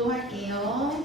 기도할게요.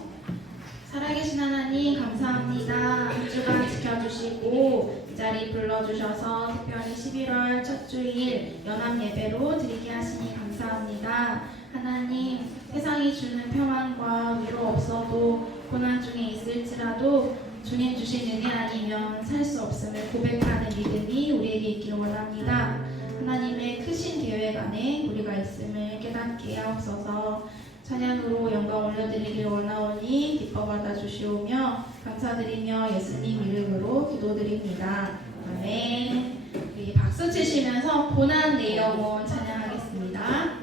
살아계신 하나님 감사합니다. 한 주간 지켜주시고 이 자리 불러주셔서 특별히 11월 첫 주일 연합예배로 드리게 하시니 감사합니다. 하나님, 세상이 주는 평안과 위로 없어도 고난 중에 있을지라도 주님 주신 은혜 아니면 살 수 없음을 고백하는 믿음이 우리에게 있기를 원합니다. 하나님의 크신 계획 안에 우리가 있음을 깨닫게 하옵소서. 찬양으로 영광 올려드리길 원하오니 기뻐 받아주시오며 감사드리며 예수님 이름으로 기도드립니다. 아멘. 우리 박수 치시면서 고난 내 영혼 찬양하겠습니다.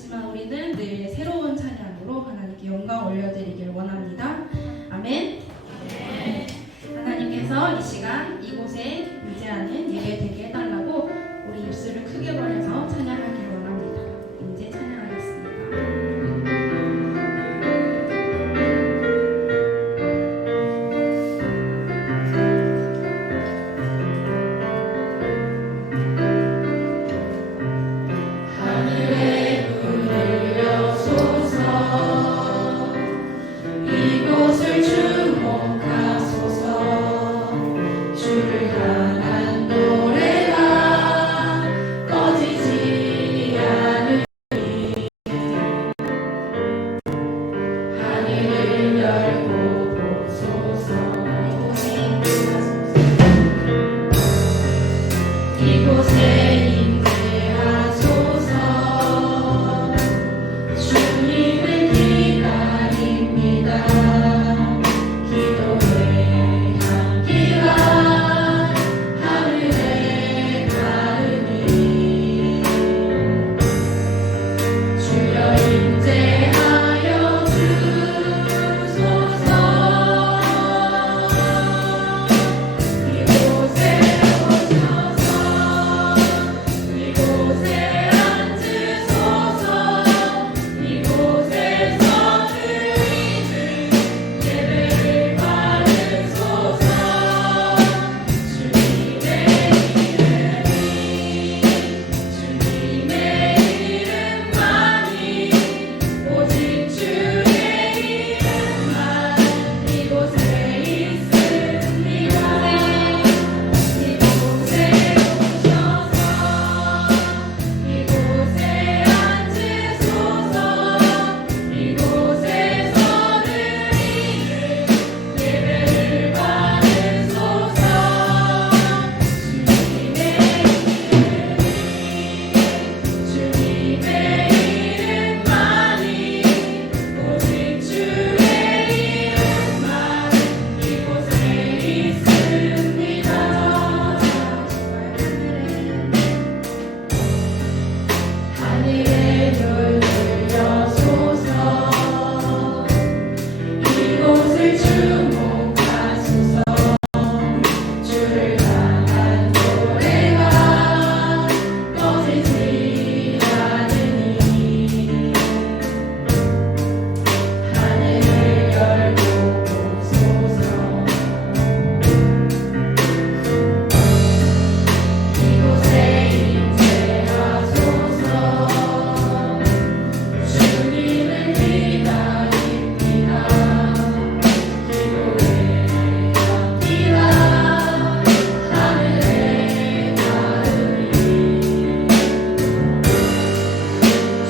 하지만 우리는 늘 새로운 찬양으로 하나님께 영광 올려드리길 원합니다. 아멘. 하나님께서 이 시간 이곳에 임재하는 예배 되게 해달라고 우리 입술을 크게 벌려서 찬양하길 원합니다. 이제 찬양하겠습니다. 이곳을 주목하소서. 주를 향한 노래가 꺼지지 않으니 하늘을 열고 보소서. 이곳에 임재하소서. 주님을 기다립니다. 기도의 향기가 하늘에 닿으니 주여 임재하여 주소서. 이곳에 오셔서 이곳에 앉으소서. 이곳에서 드리는 예배를 받으소서. 주님의 이름만이 오직 주의 이름만 이곳에 있습니다. 이곳에 오셔서 이곳에 앉으소서. 이곳에서 드리는 예배를 받으소서. 주님의 이름만이 오직 주의 이름만 이곳에 있습니다. 하늘의 별을 여소서. 이곳을 주목하소서. 주를 향한 노래가 꺼지지 않으니 하늘을 열고 보소서. 이곳에 임재하소서. 주님을 기다립니다. 기도의 향기가 하늘에 닿으니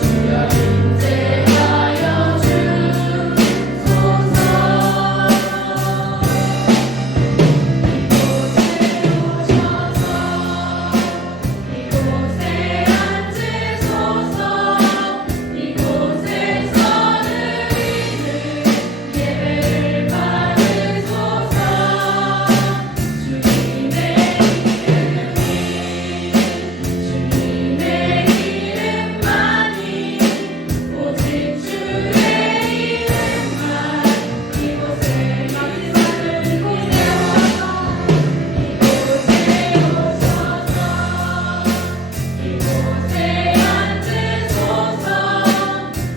주여 임재하여 주소서. 이곳에 앉으소서. 이곳에서 드리는 예배를 받으소서. 주님의 이름만이 오직 주의 이름만 이곳에 오셔서 이곳에 앉으소서.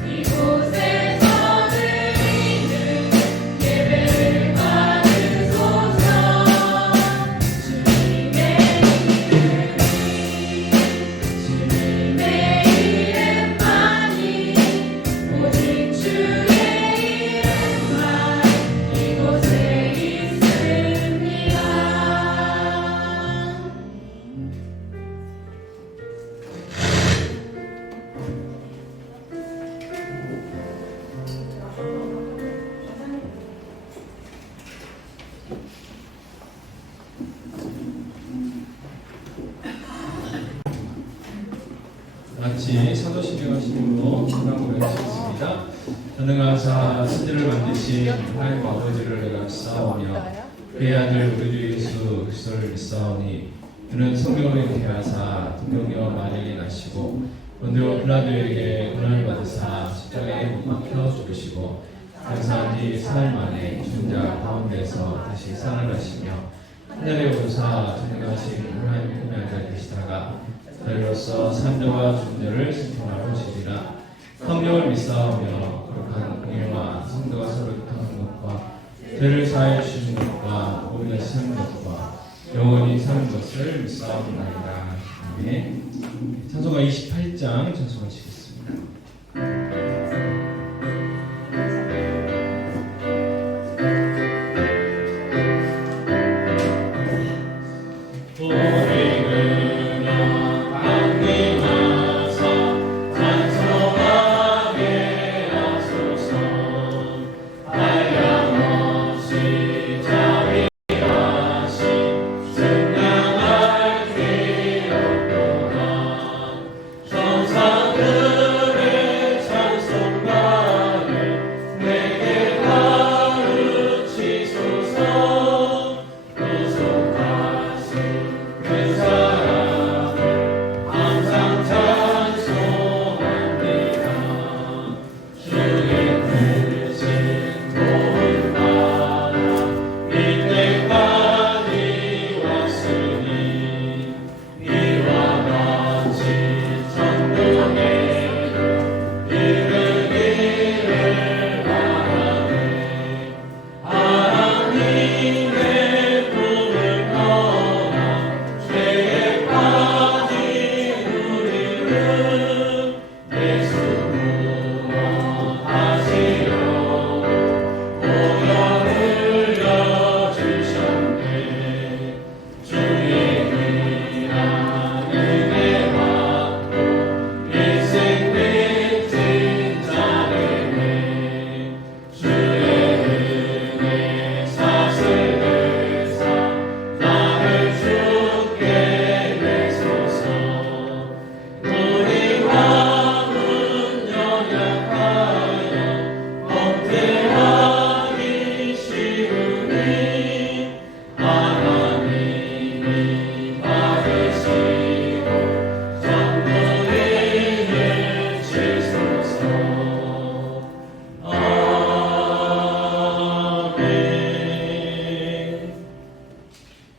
이곳에서 드리는 예배를 받으소서. 주님의 이름만이 오직 주의 이름만 이곳에 있습니다. 같이 사도신경 하시므로 기도하고 하시겠습니다. 전능하사 천지를 만드신 하나님 아버지를 내가 싸우며 그의 아들 우리 주 예수 그리스도를 믿사오니 그는 성경을 잉태하사 동정녀 마리아에게 나시고 본디오 빌라도에게 고난을 받으사 십자가에 못 박혀 죽으시고 장사한 뒤 사흘 만에 죽은 자 가운데서 다시 살아나시며 하늘에 오르사 전능하신 하나님 품에 앉아 계시다가 저희로서 산자와 죽은 자를 심판하러 오시리라. 성령을 믿사오며 거룩한 공예와 성도가 서로 교통하는 것과 죄를 사하여 주시는 것과 몸을 다시 사는 것과 영원히 사는 것을 믿사옵나이다. 아멘. 찬송가 28장 찬송하시겠습니다.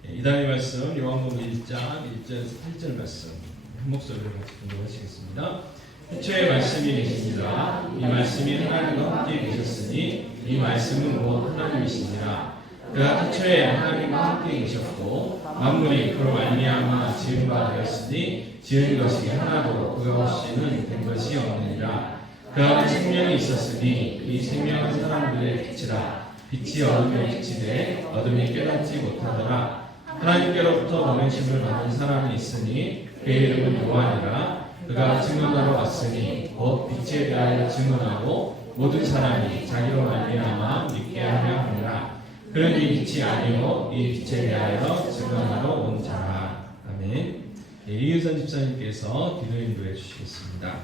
이단의 말씀 요한복음 1장 1절에서 8절 말씀 한 목소리로 같이 공부하시겠습니다. 태초에 말씀이 계시니라. 이 말씀이 하나님과 함께 계셨으니 이 말씀은 곧 하나님이시니라. 그가 태초에 하나님과 함께 계셨고 만물이 그로 말미암아 지은 바 되었으니 지은 것이 하나도 그가 없이는 된 것이 없느니라. 그 안에 생명이 있었으니 이 생명은 사람들의 빛이라. 빛이 어둠에 비치되 어둠이 깨닫지 못하더라. 하나님께로부터 보내심을 받은 사람이 있으니 그의 이름은 요한이라. 그가 증언하러 왔으니 곧 빛에 대하여 증언하고 모든 사람이 자기로 말미암아 믿게 하려 하느라. 그는 이 빛이 아니요 이 빛에 대하여 증언하러 온 자라. 아멘. 이윤선 집사님께서 기도 인도해 주시겠습니다.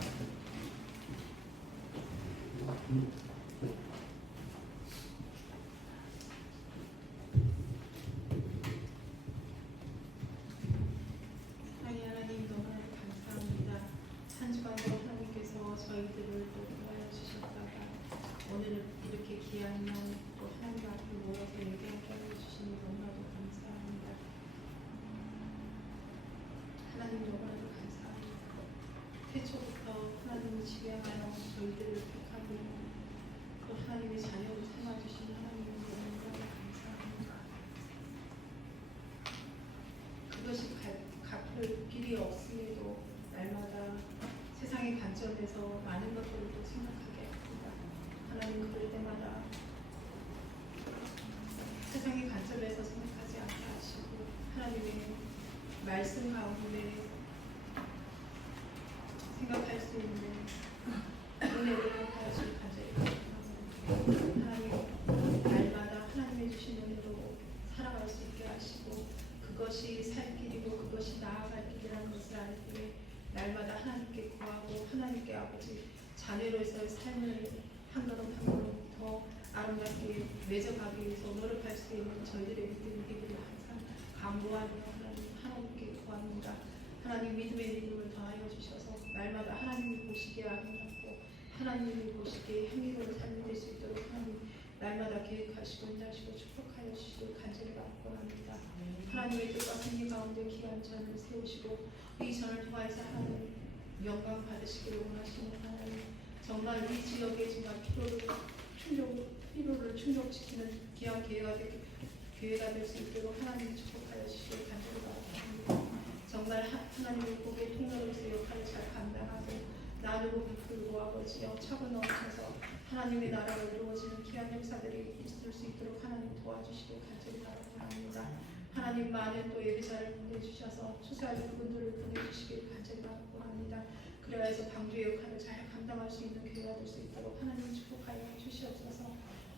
하나님 너무나 감사합니다. 한 주간도 하나님께서 저희들을 또 도와여 주셨다가 오늘 이렇게 귀한 날 또 하나님 앞에 모여서 예배하게 하여 주시니 너무나도 감사합니다. 하나님 너무나도 감사합니다. 태초부터 하나님을 지배하여 저희들을 택하고 또 하나님의 자녀로 삼아주신 하나님을 너무나도 감사합니다. 그것이 갚을 길이 없음에도 날마다 세상의 관점에서 많은 것들을 또 생각하게 합니다. 하나님 그럴 때마다 세상의 관점에서 생각하지 않게 하시고 하나님의 말씀 가운데 생각할 수 있는 은혜를 하시길 간절히 기도합니다. 하나님 날마다 하나님의 주신 은혜로 살아갈 수 있게 하시고 그것이 살 길이고 그것이 나아갈 길이라는 것을 알 때에 날마다 하나님께 구하고 하나님께 아버지 자녀로서의 삶을 한 걸음 한 걸음 더 아름답게 맺어가기 위해서 노력할 수 있는 저희들의 믿음이 되기를 항상 간구하며 하나님께 구합니다. 하나님 믿음의 믿음을 더 더하여 주셔서 날마다 하나님이 보시기에 아름답고 하나님이 보시기에 향기로운 삶이 될 수 있도록 하나님 날마다 계획하시고 인하시고 축복하여 주시고 간절히 바라옵니다. 하나님의 뜻과 승리 가운데 귀한 전을 세우시고 이 전을 통하여서 하나님 영광 받으시기를 원하시는 하나님, 정말 이 지역의 정말 필요를 충족시키는 귀한 기회가 될 수 있도록 하나님 축복하여 주시고 간절히 바랍니다. 정말 하나님의 복의 통로로서 역할을 잘 감당하고 나누고 베풀고 아버지여 차고 넘쳐서 하나님의 나라가 이루어지는 귀한 역사들이 있을 수 있도록 하나님 도와주시고 간절히 바랍니다. 하나님 많은 또 예배자를 보내주셔서 추수할 그분들을 보내주시길 간절히 바라고 합니다. 그래서 방주의 역할을 잘 감당할 수 있는 기회가 될 수 있도록 하나님 축복하여 주시옵소서.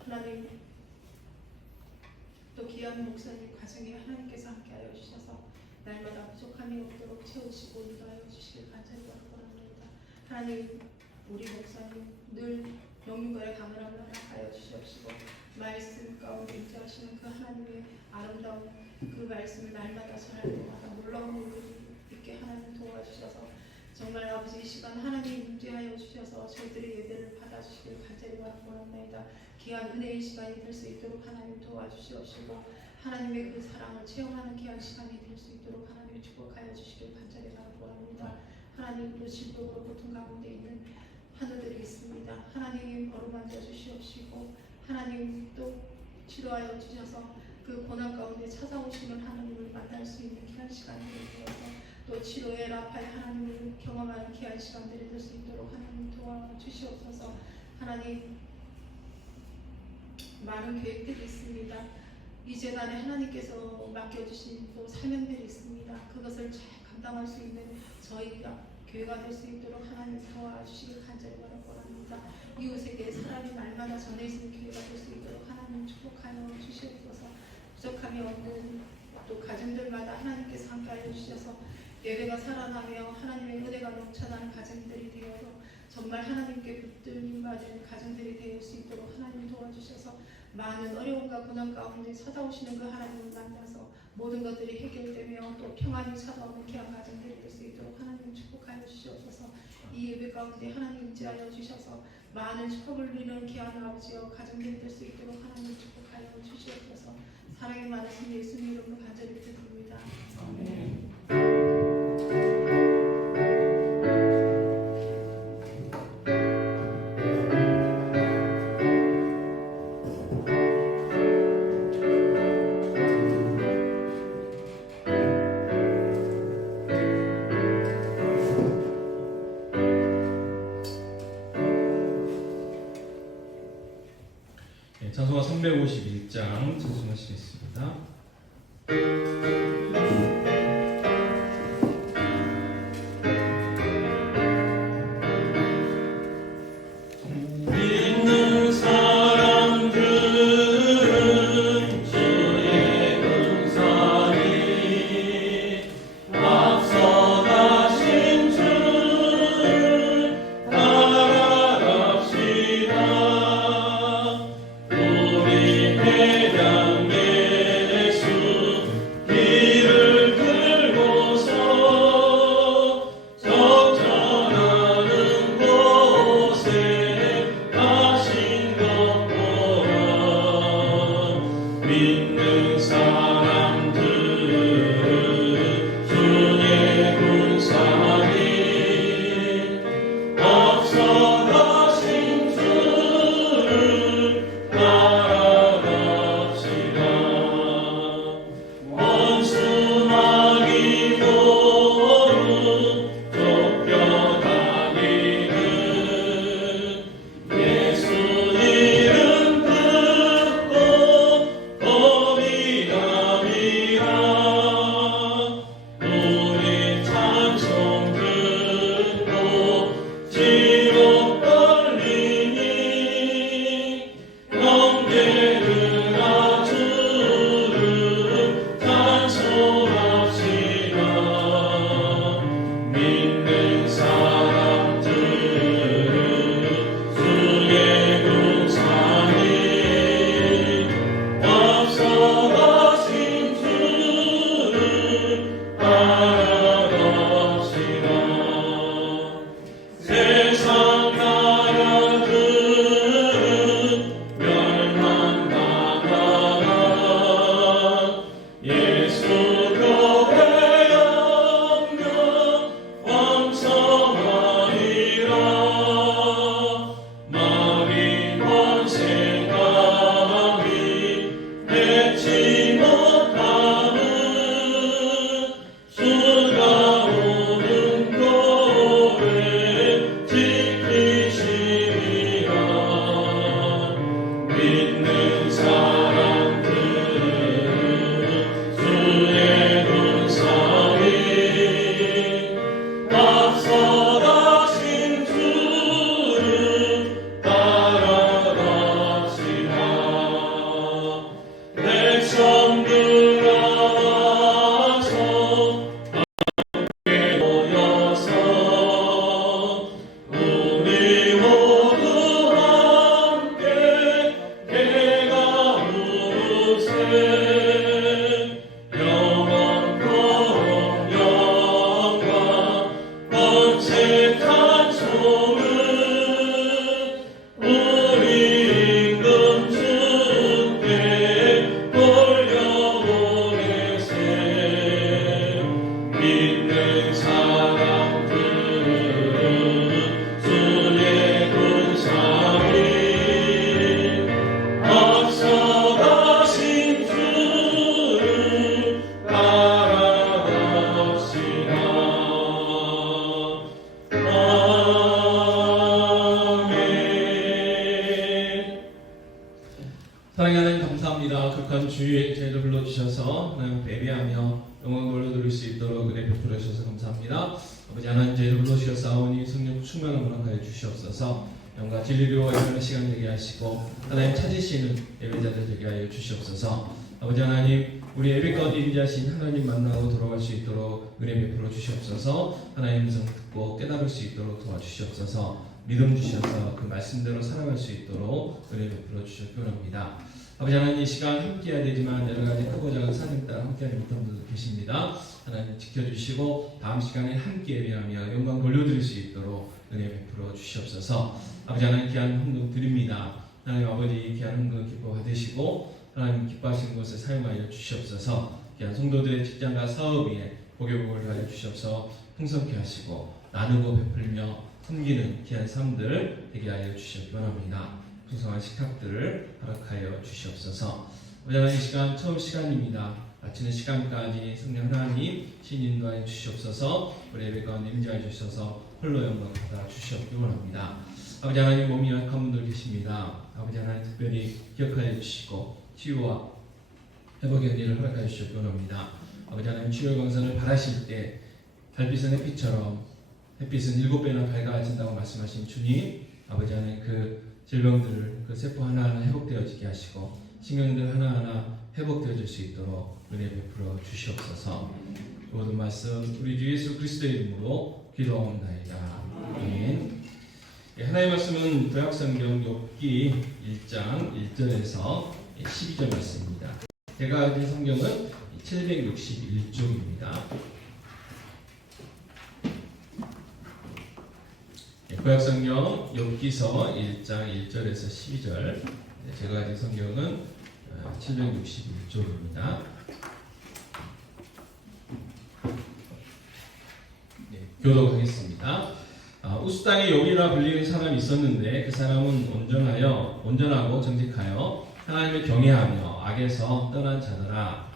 하나님 또 귀한 목사님 과정에 하나님께서 함께하여 주셔서 날마다 부족함이 없도록 채우시고 인도하여 주시길 간절히 바라고 합니다. 하나님 우리 목사님 늘 영육간의 강건함을 허락하여 주시옵시고 말씀 가운데 임재하시는 그 하나님의 아름다운 그 말씀을 날마다 전할 때마다 놀라운 일들이 있게 하나님 도와주셔서 정말 아버지 이 시간 하나님 임재하여 주셔서 저희들의 예배를 받아주시길 간절히 바라옵나이다. 귀한 은혜의 시간이 될 수 있도록 하나님 도와주시옵시고 하나님의 그 사랑을 체험하는 귀한 시간이 될 수 있도록 하나님 축복하여 주시길 간절히 바라옵니다. 하나님 또 질병으로 고통 가운데 있는 하늘들이 있습니다. 하나님 어루만져 주시옵시고 하나님 또 치료하여 주셔서 그 고난 가운데 찾아오시는 하나님을 만날 수 있는 귀한 시간들이 되어서 또 치료의 라파의 하나님을 경험하는 귀한 시간들이 될 수 있도록 하나님 도와주시옵소서. 하나님 많은 계획들이 있습니다. 이 재단에 하나님께서 맡겨주신 또 사명들이 있습니다. 그것을 잘 감당할 수 있는 저희가 교회가 될 수 있도록 하나님 도와주시길 간절히 바랍니다. 이웃에게 사랑이 날마다 전해 있는 교회가 될 수 있도록 하나님 축복하여 주시옵소서. 부족함이 없는 또 가정들마다 하나님께서 함께하여 주셔서 예배가 살아나며 하나님의 은혜가 넘쳐나는 가정들이 되어서 정말 하나님께 붙들림받은 가정들이 될 수 있도록 하나님 도와주셔서 많은 어려움과 고난 가운데 찾아오시는 그 하나님을 만나서 모든 것들이 해결되며 또 평안이 찾아오는 귀한 가정들이 될 수 있도록 하나님 축복하여 주시옵소서. 이 예배 가운데 하나님 임재하여 주셔서 많은 축복을 누리는 귀한 아버지여 가정들이 될 수 있도록 하나님 축복하여 주시옵소서. 사랑이 많으신 예수님 이름으로 간절히 부탁드립니다. 아멘. 찬송가 351장 찬송하시겠습니다. 우리 회당 매수 사랑하는 하나님 감사합니다. 극한 주일 저희를 불러주셔서 하나님 예배하며 영광 돌려드릴 수 있도록 은혜 베풀어 주셔서 감사합니다. 아버지 하나님 저희를 불러주셨사오니 성령 충만한 허락하여 주시옵소서. 영과 진리로 예배하는 시간 되게 하시고 하나님 찾으시는 예배자들 되게 하여 주시옵소서. 아버지 하나님 우리 예배 가운데 임재하신 하나님 만나고 돌아갈 수 있도록 은혜 베풀어 주시옵소서. 하나님 음성 듣고 깨달을 수 있도록 도와주시옵소서. 믿음 주셔서 그 말씀대로 살아갈 수 있도록 은혜 베풀어 주시기 원합니다. 아버지 하나님 이 시간 함께해야 되지만 여러 가지 크고 작은 사정 따라 함께하지 못한 분들 계십니다. 하나님 지켜주시고 다음 시간에 함께 예배하며 영광 돌려드릴 수 있도록 은혜 베풀어 주시옵소서. 아버지 하나님 귀한 헌금 드립니다. 하나님 아버지 귀한 헌금 기뻐 받으시고 하나님 기뻐하시는 것을 사용하여 주시옵소서. 귀한 성도들의 직장과 사업 위에 복의 복을 가져 주시옵소서. 풍성케 하시고 나누고 베풀며 섬기는 귀한 삶들 되게 하여 주시기 원합니다. 풍성한 식탁들을 허락하여 주시옵소서. 오늘 이 시간 처음 시간입니다. 마치는 시간까지 성령 하나님 신인도하여 주시옵소서. 우리 예배 가운데 임재하여 주셔서 홀로 영광 받아 주시옵기 원합니다. 아버지 하나님 몸이 약한 분들 계십니다. 아버지 하나님 특별히 기억하여 주시고 치유와 회복의 은혜를 허락하여 주시옵기 원합니다. 아버지 하나님 치유의 광선을 바라실 때 달빛은 햇빛처럼 햇빛은 7배나 밝아진다고 말씀하신 주님, 아버지 하나님 그 질병들을 그 세포 하나하나 회복되어지게 하시고 신경들 하나하나 회복되어질 수 있도록 은혜 베풀어 주시옵소서. 모든 말씀 우리 주 예수 그리스도의 이름으로 기도하옵나이다. 아멘. 하나님의 말씀은 구약성경 욥기 1장 1절에서 12절 말씀입니다. 제가 가진 성경은 761쪽입니다. 구약성경 욥기서 1장 1절에서 12절. 제가 가진 성경은 761쪽입니다. 교독하겠습니다. 우스당의 욥이라 불리는 사람이 있었는데 그 사람은 온전하고 정직하여 하나님을 경외하며 악에서 떠난 자더라.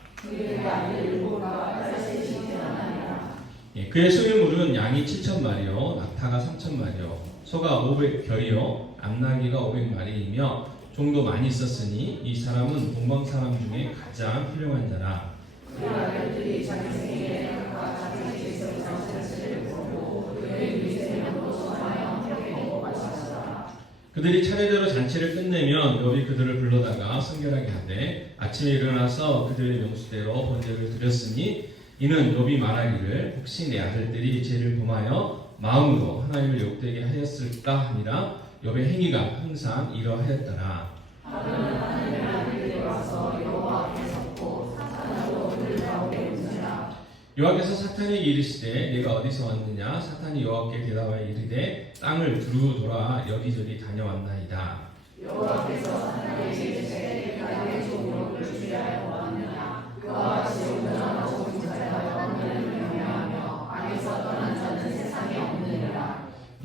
그의 소유물은 양이 7,000마리요, 낙타가 3,000마리요, 소가 500겨이요, 암나귀가 500마리이며 종도 많이 있었으니 이 사람은 동방 사람 중에 가장 훌륭한 자라. 그 아들들이 자기 생에 각각 자기 집에서 자신을 부르고 그의 위생으로 소하여 협회에 바쳤더라. 그들이 차례대로 잔치를 끝내면 욥이 그들을 불러다가 순결하게 하되 아침에 일어나서 그들의 명수대로 번제를 드렸으니 이는 욥이 말하기를 혹시 내 아들들이 죄를 범하여 마음으로 하나님을 욕되게 하였을까 하니라. 욥의 행위가 항상 이러하였더라. 하나님의 아들들이 와서 여호와 앞에 섰고 사탄으로 그를 가운데 웃으라. 여호와께서 사탄에게 이르시되 내가 어디서 왔느냐. 사탄이 여호와께 대답하여 이르되 땅을 두루 돌아 여기저기 다녀왔나이다. 여호와께서 사탄에게 이르시되 내가 내 종 욥을 주의하여 왔느냐. 그와 같이 온전하고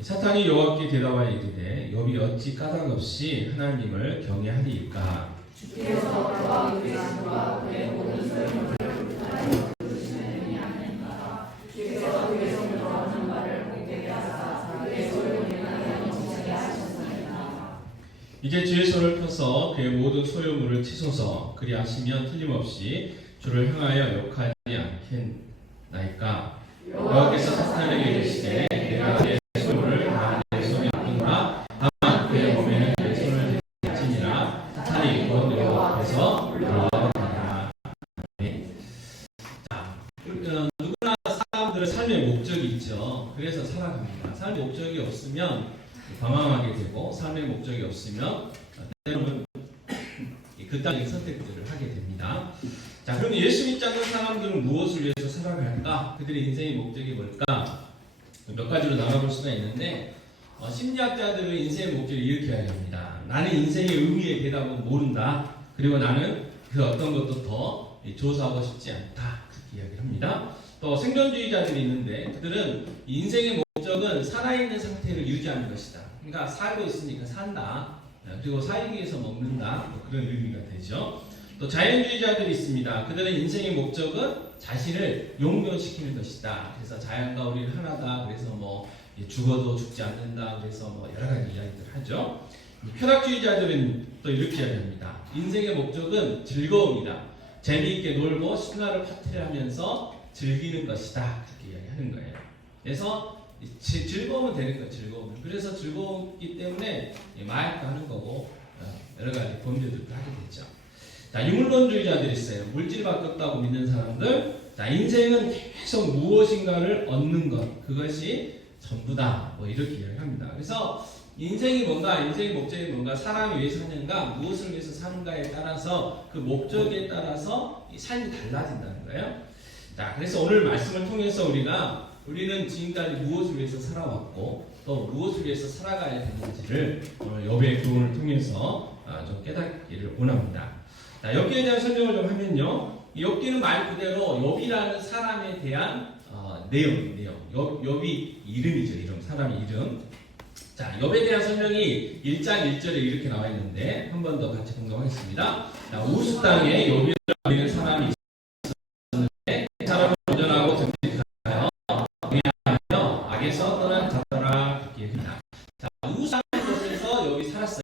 사탄이 여호와께 대답하여 이르되 욥이 어찌 까닭없이 하나님을 경외하리이까. 주께서 그와 그의 집과 그의 모든 소유물을 불타하여 부르시느니 아니하니까. 주께서 그의 손으로 얻는 바를 복되게 하사 그의 소유물을 넘치게 하셨습니다. 이제 주의 손을 펴서 그의 모든 소유물을 치소서. 그리하시면 틀림없이 주를 향하여 욕하지 않겠나이까. 여호와께서 사탄에게 이르시되 내가 내 소유물을 다 내 손에 얻노라. 다만 그의 몸에는 내 손을 대지니라. 사탄이 곧 여호와 앞에서 올라오리라. 자, 누구나 사람들의 삶의 목적이 있죠. 그래서 살아갑니다. 삶의 목적이 없으면 방황하게 되고 삶의 목적이 없으면 때로는 극단적인 선택들을 하게 됩니다. 자, 그럼 예수 믿지 않는 사람들은 무엇을 위해서 살아갈까? 그들의 인생의 목적이 뭘까? 몇 가지로 나눠볼 수가 있는데 심리학자들은 인생의 목적을 이렇게 이야기합니다. 나는 인생의 의미에 대답은 모른다. 그리고 나는 그 어떤 것도 더 조사하고 싶지 않다. 그렇게 이야기를 합니다. 또 생존주의자들이 있는데 그들은 인생의 목적은 살아있는 상태를 유지하는 것이다. 그러니까 살고 있으니까 산다. 그리고 살기 위해서 먹는다. 뭐 그런 의미가 되죠. 또 자연주의자들이 있습니다. 그들의 인생의 목적은 자신을 용변시키는 것이다. 그래서 자연과 우리는 하나다. 그래서 뭐 죽어도 죽지 않는다. 그래서 뭐 여러 가지 이야기들 하죠. 쾌락주의자들은 또 이렇게 이야기합니다. 인생의 목적은 즐거움이다. 재미있게 놀고 신화를 파티하면서 즐기는 것이다. 이렇게 이야기하는 거예요. 그래서 즐거움은 되는 거예요. 즐거움은. 그래서 즐거웠기 때문에 마약도 하는 거고 여러 가지 범죄들도 하게 되죠. 자, 유물론주의자들이 있어요. 물질 바뀌었다고 믿는 사람들. 자, 인생은 계속 무엇인가를 얻는 것. 그것이 전부다. 뭐 이렇게 이야기합니다. 그래서 인생이 뭔가, 인생의 목적이 뭔가, 사람이 왜 사는가, 무엇을 위해서 사는가에 따라서 그 목적에 따라서 이 삶이 달라진다는 거예요. 자, 그래서 오늘 말씀을 통해서 우리는 지금까지 무엇을 위해서 살아왔고 또 무엇을 위해서 살아가야 되는지를 오늘 욥의 교훈을 통해서 좀 깨닫기를 원합니다. 자, 욥기에 대한 설명을 좀 하면요. 욥기는 말 그대로 욥이라는 사람에 대한 내용. 욥이 이름이죠. 이름, 사람의 이름. 자, 욥에 대한 설명이 1장 1절에 이렇게 나와 있는데 한 번 더 같이 공동하겠습니다. 자, 우스 땅에 욥이라고 하는 사람이 있었는데 그 사람은 온전하고 정직하여 경외하며 악에서 떠난 자더라 이렇게 합니다. 자, 우스라는 곳에서 욥이 살았어요.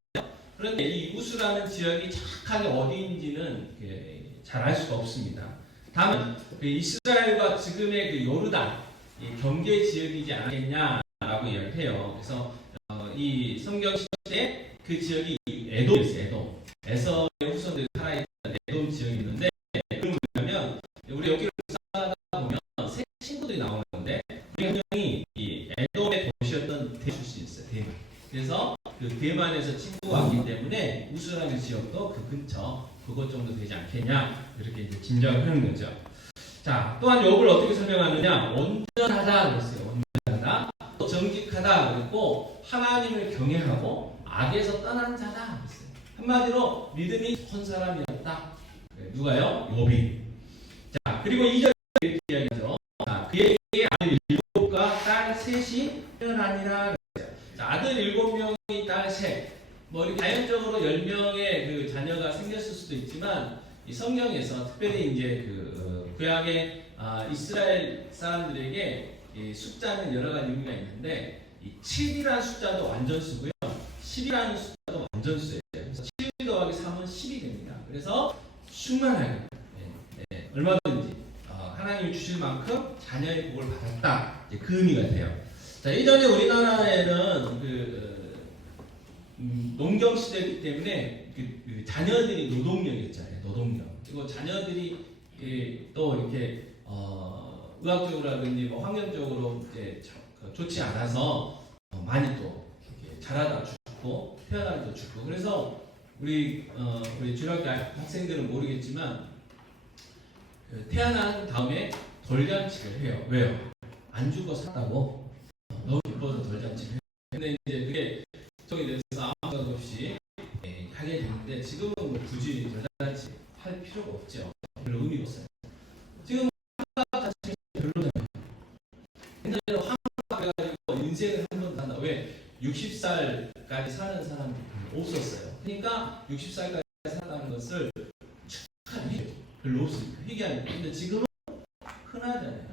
그런데 이 우스라는 지역이 정확하게 어디인지는 잘 알 수가 없습니다. 다만 그 이스라엘과 지금의 그 요르단 경계 지역이지 않겠냐라고 이야기해요. 그래서 이 성경 시대 그 지역이 에돔이었어요. 에돔. 에서의 후손들이 살아있던 에돔 지역이 있는데 그건 뭐냐면 우리 여기를 사다 보면 세 친구들이 나오는데 우리 한 명이 이 에돔의 도시였던 대만 출신이었어요. 대만. 그래서 그 대만에서 친구가 왔기 때문에 우스라는 지역도 그 근처 그것 정도 되지 않겠냐 이렇게 이제 짐작을 하는 거죠. 자, 또한 욥을 어떻게 설명하느냐? 온전하다 그랬어요. 온전하다. 또 정직하다 그랬고 하나님을 경외하고 악에서 떠난 자다 그랬어요. 한마디로 믿음이 좋은 사람이었다. 누가요? 욥이. 자, 그리고 2절에 이렇게 이야기하죠. 자, 그에게 아들 7과 딸 3이 태어나니라 그랬어요. 자, 아들 7명이 딸 3. 뭐 이렇게 자연적으로 10명의 그 자녀가 생겼을 수도 있지만 이 성경에서 특별히 이제 그 구약의 이스라엘 사람들에게 이 숫자는 여러 가지 의미가 있는데 이 7이라는 숫자도 완전수고요. 10이라는 숫자도 완전수예요. 그래서 7 더하기 3은 10이 됩니다. 그래서 충만하게 얼마든지 하나님이 주실 만큼 자녀의 복을 받았다. 이제 그 의미가 돼요. 자, 예전에 우리나라에는 그 농경 시대이기 때문에 그 자녀들이 노동력이었잖아요. 노동력. 그리고 자녀들이 또 이렇게 의학적으로라든지 뭐 환경적으로 이제 좋지 않아서 많이 또 이렇게 자라다 죽고 태어나도 죽고. 그래서 우리 중학교 학생들은 모르겠지만 그 태어난 다음에 돌잔치를 해요. 왜요? 안 죽어 샀다고 너무 기뻐서 돌잔치를 해요. 근데 이제 그게 정이 돼서 아무 생각 없이 하게 되는데 지금은 뭐 굳이 돌잔치 할 필요가 없죠. 별로 의미가 없어요. 지금 환갑 자체가 별로잖아요. 옛날에는 환갑 해가지고 인생을 한 번 산다. 왜? 60살까지 사는 사람이 없었어요. 그러니까 60살까지 산다는 것을 축하해요. 별로 없으니까 희귀하니까. 근데 지금은 흔하잖아요.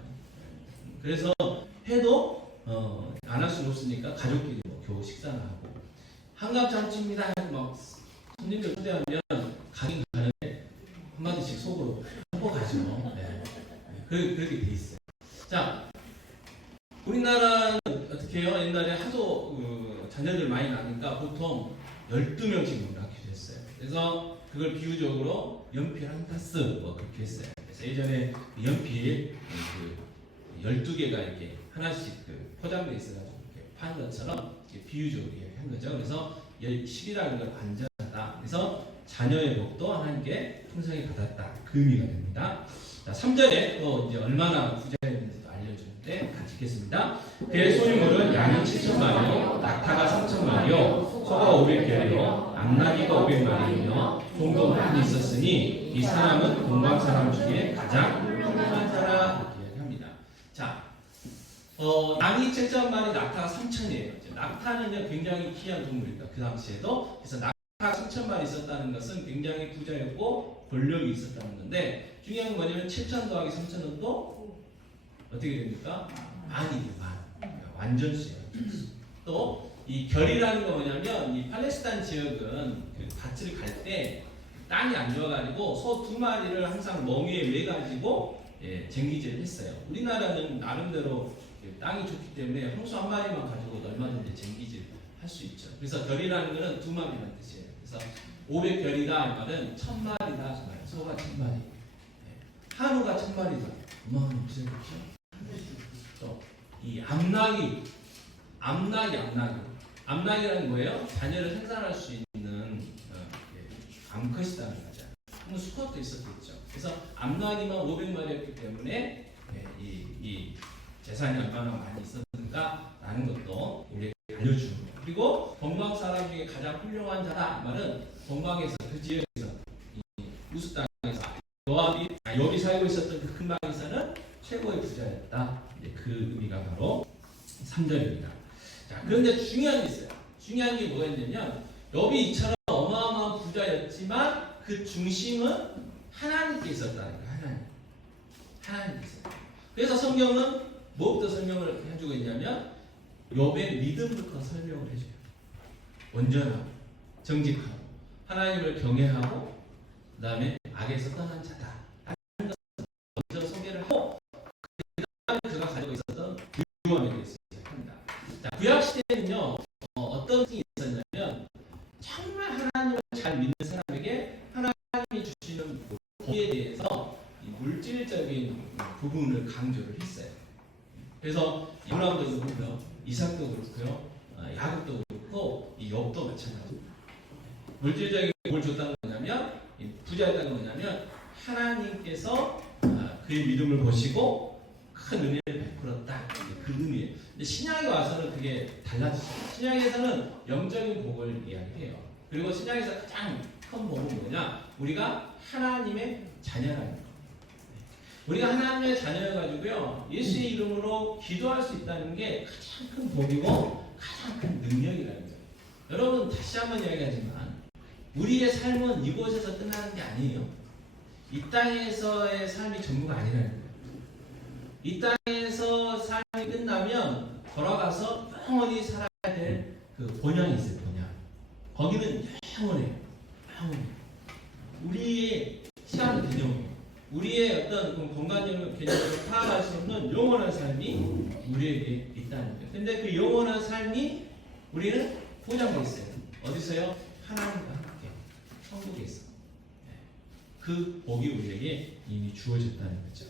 그래서 해도 안 할 수는 없으니까 가족끼리 뭐 겨우 식사를 하고 한갑 잔치입니다. 막 손님들 초대하면 가긴 가는데 한마디씩 속으로 하고 가죠. 네. 그렇게 돼 있어요. 자, 우리나라는 어떻게 해요? 옛날에 하도 자녀들 많이 나니까 보통 12명씩 낳기도 했어요. 그래서 그걸 비유적으로 연필 한 타스 뭐 그렇게 했어요. 그래서 예전에 연필 12개가 이렇게 하나씩 포장되어 있어가지고 이렇게 파는 것처럼 이렇게 비유적으로 한 거죠. 그래서 10이라는 걸 안전하다. 그래서 자녀의 복도 하나님께 풍성히 받았다. 그 의미가 됩니다. 자, 3절에 또 이제 얼마나 부자였는지도 알려주는데 같이 읽겠습니다. 그의 소유물은 양이 7,000마리요, 낙타가 3,000마리요, 소가 500개요, 암나귀가 500마리이며 종도 많이 있었으니 이 사람은 동방 사람 중에 가장 훌륭한 자라 이렇게 합니다. 자, 양이 7,000마리, 낙타가 3,000이에요. 낙타는요 굉장히 귀한 동물입니다. 그 당시에도. 그래서 낙타가 3,000마리 있었다는 것은 굉장히 부자였고 권력이 있었다는 건데 중요한 건 뭐냐면 7,000 더하기 3,000은 또 어떻게 됩니까? 만이에요. 만. 완전수예요. 또 이 결이라는 거 뭐냐면 이 팔레스타인 지역은 그 밭을 갈 때 땅이 안 좋아가지고 소 2마리를 항상 멍에에 매 가지고 쟁기질을 했어요. 우리나라는 나름대로 땅이 좋기 때문에 홍수 1마리만 가지고도 얼마든지 쟁기질 할 수 있죠. 그래서 결이라는 거는 2마리란 뜻이에요. 그래서 500결이다 이 말은 1000마리다. 소가 1000마리. 한우가 1000마리다. 어마어마한 비싸 그렇죠? 또 이 암낙이라는 뭐예요? 자녀를 생산할 수 있는 암컷이라는 거죠. 수컷도 있었겠죠. 그래서 암낙이만 500마리였기 때문에 이 재산이 얼마나 많이 있었는가라는 것도 우리에게 알려주는 거예요. 그리고 동방 사람 중에 가장 훌륭한 자다 말은 동방에서 그 지역에서 이 우스 땅에서 욥이 살고 있었던 그 근방에서는 최고의 부자였다. 그 의미가 바로 3절입니다. 자, 그런데 중요한 게 있어요. 중요한 게 뭐가 있냐면 욥이 이처럼 어마어마한 부자였지만 그 중심은 하나님께 있었다는 거예요. 하나님께 있었다. 그래서 성경은 무엇부터 설명을 해주고 있냐면 욥의 믿음부터 설명을 해줘요. 온전하고 정직하고 하나님을 경외하고 그 다음에 악에서 떠난 자다. 라는 것을 먼저 소개를 하고 그 다음에 그가 가지고 있었던 규범에 대해서 시작합니다. 자, 구약시대는요 어떤 것이 있었냐면 정말 하나님을 잘 믿는 사람에게 하나님이 주시는 복에 대해서 이 물질적인 부분을 강조를 했어요. 그래서 아브라함도 그렇고요, 이삭도 그렇고요, 야곱도 그렇고 이 욥도 마찬가지입니다. 물질적인 뭘 줬다는 거냐면 부자였다는 건 뭐냐면 하나님께서 그의 믿음을 보시고 큰 은혜를 베풀었다. 그 의미예요. 근데 신약에 와서는 그게 달라졌어요. 신약에서는 영적인 복을 이야기해요. 그리고 신약에서 가장 큰 복은 뭐냐? 우리가 하나님의 자녀라는 거예요. 우리가 하나님의 자녀여가지고요, 예수의 이름으로 기도할 수 있다는 게 가장 큰 복이고 가장 큰 능력이라는 거예요. 여러분 다시 한번 이야기하지만 우리의 삶은 이곳에서 끝나는 게 아니에요. 이 땅에서의 삶이 전부가 아니라는 거예요. 이 땅에서 삶이 끝나면 돌아가서 영원히 살아야 될 그 본향이 있어요. 본향. 거기는 영원해요. 영원해요. 우리의 시간 개념, 우리의 어떤 공간적 개념으로 파악할 수 없는 영원한 삶이 우리에게 있다는 거예요. 근데 그 영원한 삶이 우리는 보장돼 있어요. 어디서요? 하나님과 함께 천국에 있어. 그 복이 우리에게 이미 주어졌다는 거죠.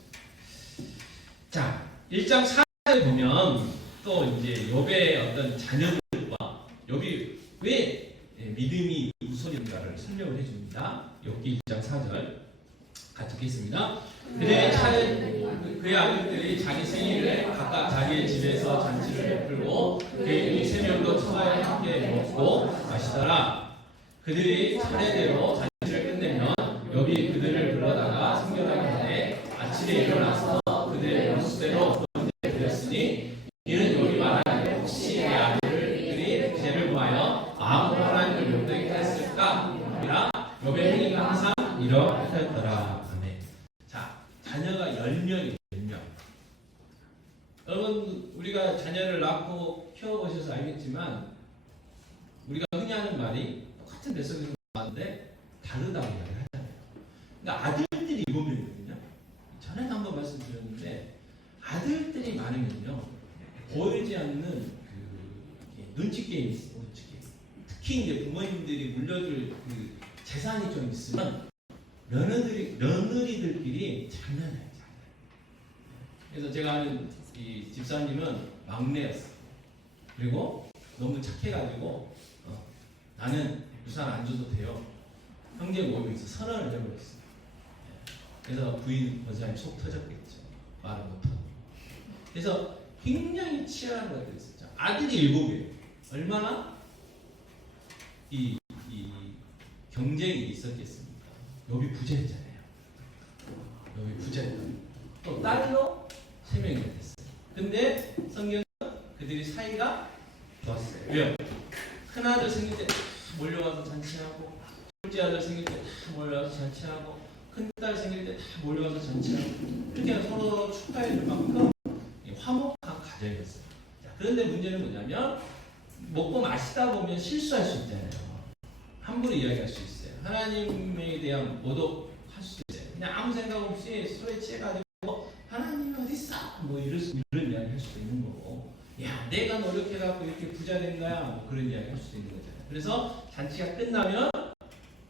자, 1장 4절에 보면 또 이제 욥의 어떤 자녀들과 욥이 왜 믿음이 우선인가를 설명을 해줍니다. 욥기 1장 4절 같이 읽겠습니다. 그의 아들들이 자기 생일에 각각 자기의 집에서 잔치를 베풀고 그의 3명도 처가에 함께 먹고 마시더라. 그들이 차례대로 잔치를 끝내면 욥이 그들을 불러다가 성결하게 하되 아침에 일어나서 그들의 원수대로 번제를 드렸으니 이는 욥이 말하기를 혹시 내 아들들이 죄를 구하여 마음으로 하나님을 욕되게 했을까? 아니라 욥의 행위가 항상 이러하였더라. 아멘. 자, 자녀가 10명이에요. 10명. 여러분 우리가 자녀를 낳고 키워보셔서 알겠지만 우리가 흔히 하는 말이 똑같은 뱃속에서 나왔는데 다르다고 이야기하잖아요. 그러니까 아들들이 7명이거든요. 전에도 한번 말씀드렸는데 아들들이 많으면요 보이지 않는 그 눈치 게임이 있어요. 눈치 게임. 특히 이제 부모님들이 물려줄 그 재산이 좀 있으면 며느리들끼리 장난해요. 그래서 제가 아는 이 집사님은 막내였어요. 그리고 너무 착해가지고 나는 유산 안 줘도 돼요. 형제 모임에서 선언을 해버렸어요. 그래서 부인 원사님 속 터졌겠죠. 말을 못하고. 그래서 굉장히 치열한 것들이 있었죠. 아들이 7이에요. 얼마나 이 경쟁이 있었겠습니까? 욥이 부자였잖아요. 욥이 부자였잖아요. 또 딸도 3명이 됐어요. 근데 성경은 그들이 사이가 좋았어요. 왜요? 큰아들 생길 때 다 몰려와서 잔치하고, 둘째 아들 생길 때 다 몰려와서 잔치하고, 큰딸 생길 때 다 몰려와서 잔치하고, 이렇게 서로 축하해 줄 만큼 화목한 가정이었어요. 자, 그런데 문제는 뭐냐면 먹고 마시다 보면 실수할 수 있잖아요. 함부로 이야기할 수 있어요. 하나님에 대한 모독할 수도 있어요. 그냥 아무 생각 없이 술에 취해가지고 하나님 어디 있어? 뭐 이런 이야기 할 수도 있는 거고, 야 내가 노력해갖고 이렇게 부자 된 거야, 뭐 그런 이야기 할 수도 있는 거잖아요. 그래서 잔치가 끝나면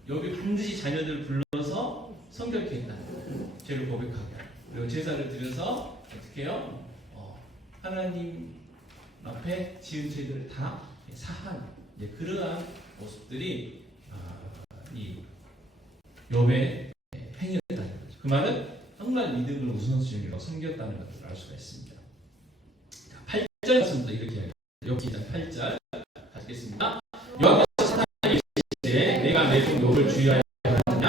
여기 반드시 자녀들 불러서 성결케 했다는 거예요. 죄를 고백하게 하고, 그리고 제사를 드려서 어떻게 해요? 하나님 앞에 지은 죄들을 다 사한 그러한 모습들이 이 욥의 행위였다는 거죠. 그 말은 정말 믿음을 우선순위로 섬겼다는 것을 알 수가 있습니다. 8절 말씀부터 이렇게 해요. 욥 2장 8절 가겠습니다. 여호와께서 사탄에게 이르시되 내가 내 종 욥을 주의하여 하느냐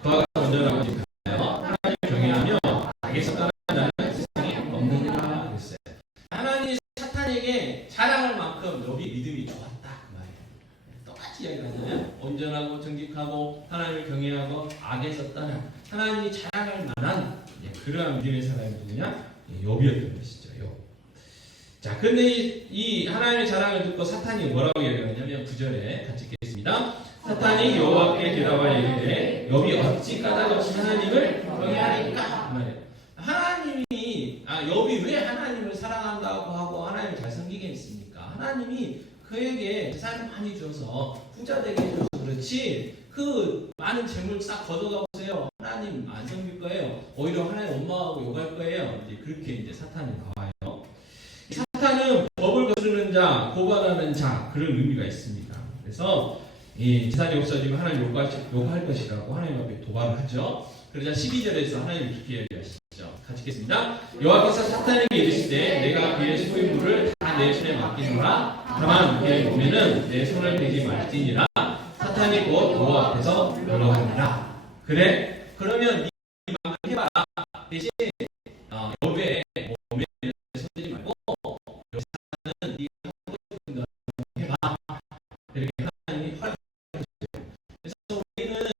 그와 같이 온전하고 하여 하나님을 경외하며 악에서 떠나는 세상에 없느니라 그랬어요. 하나님이 사탄에게 자랑할 만큼 욥이 믿음이 좋았다 그 말이에요. 똑같이 이야기를 하잖아요. 온전하고 정직하고 하나님을 경외하고 악에서 떠난 하나님이 자랑할 만한 그러한 믿음의 사람이 누구냐? 욥이었던 것이죠. 욥. 자, 그런데 이 하나님의 자랑을 듣고 사탄이 뭐라고 이야기하냐면 9절에 같이 읽겠습니다. 사탄이 여호와께 대답하여 이르되 욥이 어찌 까닭없이 하나님을 경외하니까? 그 말이에요. 하나님이 욥이 왜 하나님을 사랑한다고 하고 하나님을 잘 섬기겠습니까? 하나님이 그에게 재산을 많이 줘서 부자 되게 해줘서 그렇지 그 많은 재물 싹 걷어가 보세요. 하나님 안 섬길 거예요. 오히려 하나님 원망하고 욕할 거예요. 이제 그렇게 이제 사탄이 나와요. 사탄은 법을 거스르는 자, 고발하는 자 그런 의미가 있습니다. 그래서 이 재산이 없어지면 하나님 욕할 것이라고 하나님 앞에 도발을 하죠. 그러자 12절에서 하나님이 그렇게 얘기하시죠. 같이 읽겠습니다. 여호와께서 사탄에게 이르시되 내가 그의 소유물을 다 내 손에 맡기노라. 다만 그의 몸에는 내 손을 대지 말지니라. 사탄이 곧 여호와 앞에서 물러가니라. 그래? 그러면 이 말을 해봐라. 대신 욥의 몸에 손대지 말고 사탄은 네가 하고 싶은 대로 해봐. 이렇게 하나님이 허락해주세요. 그래서 우리는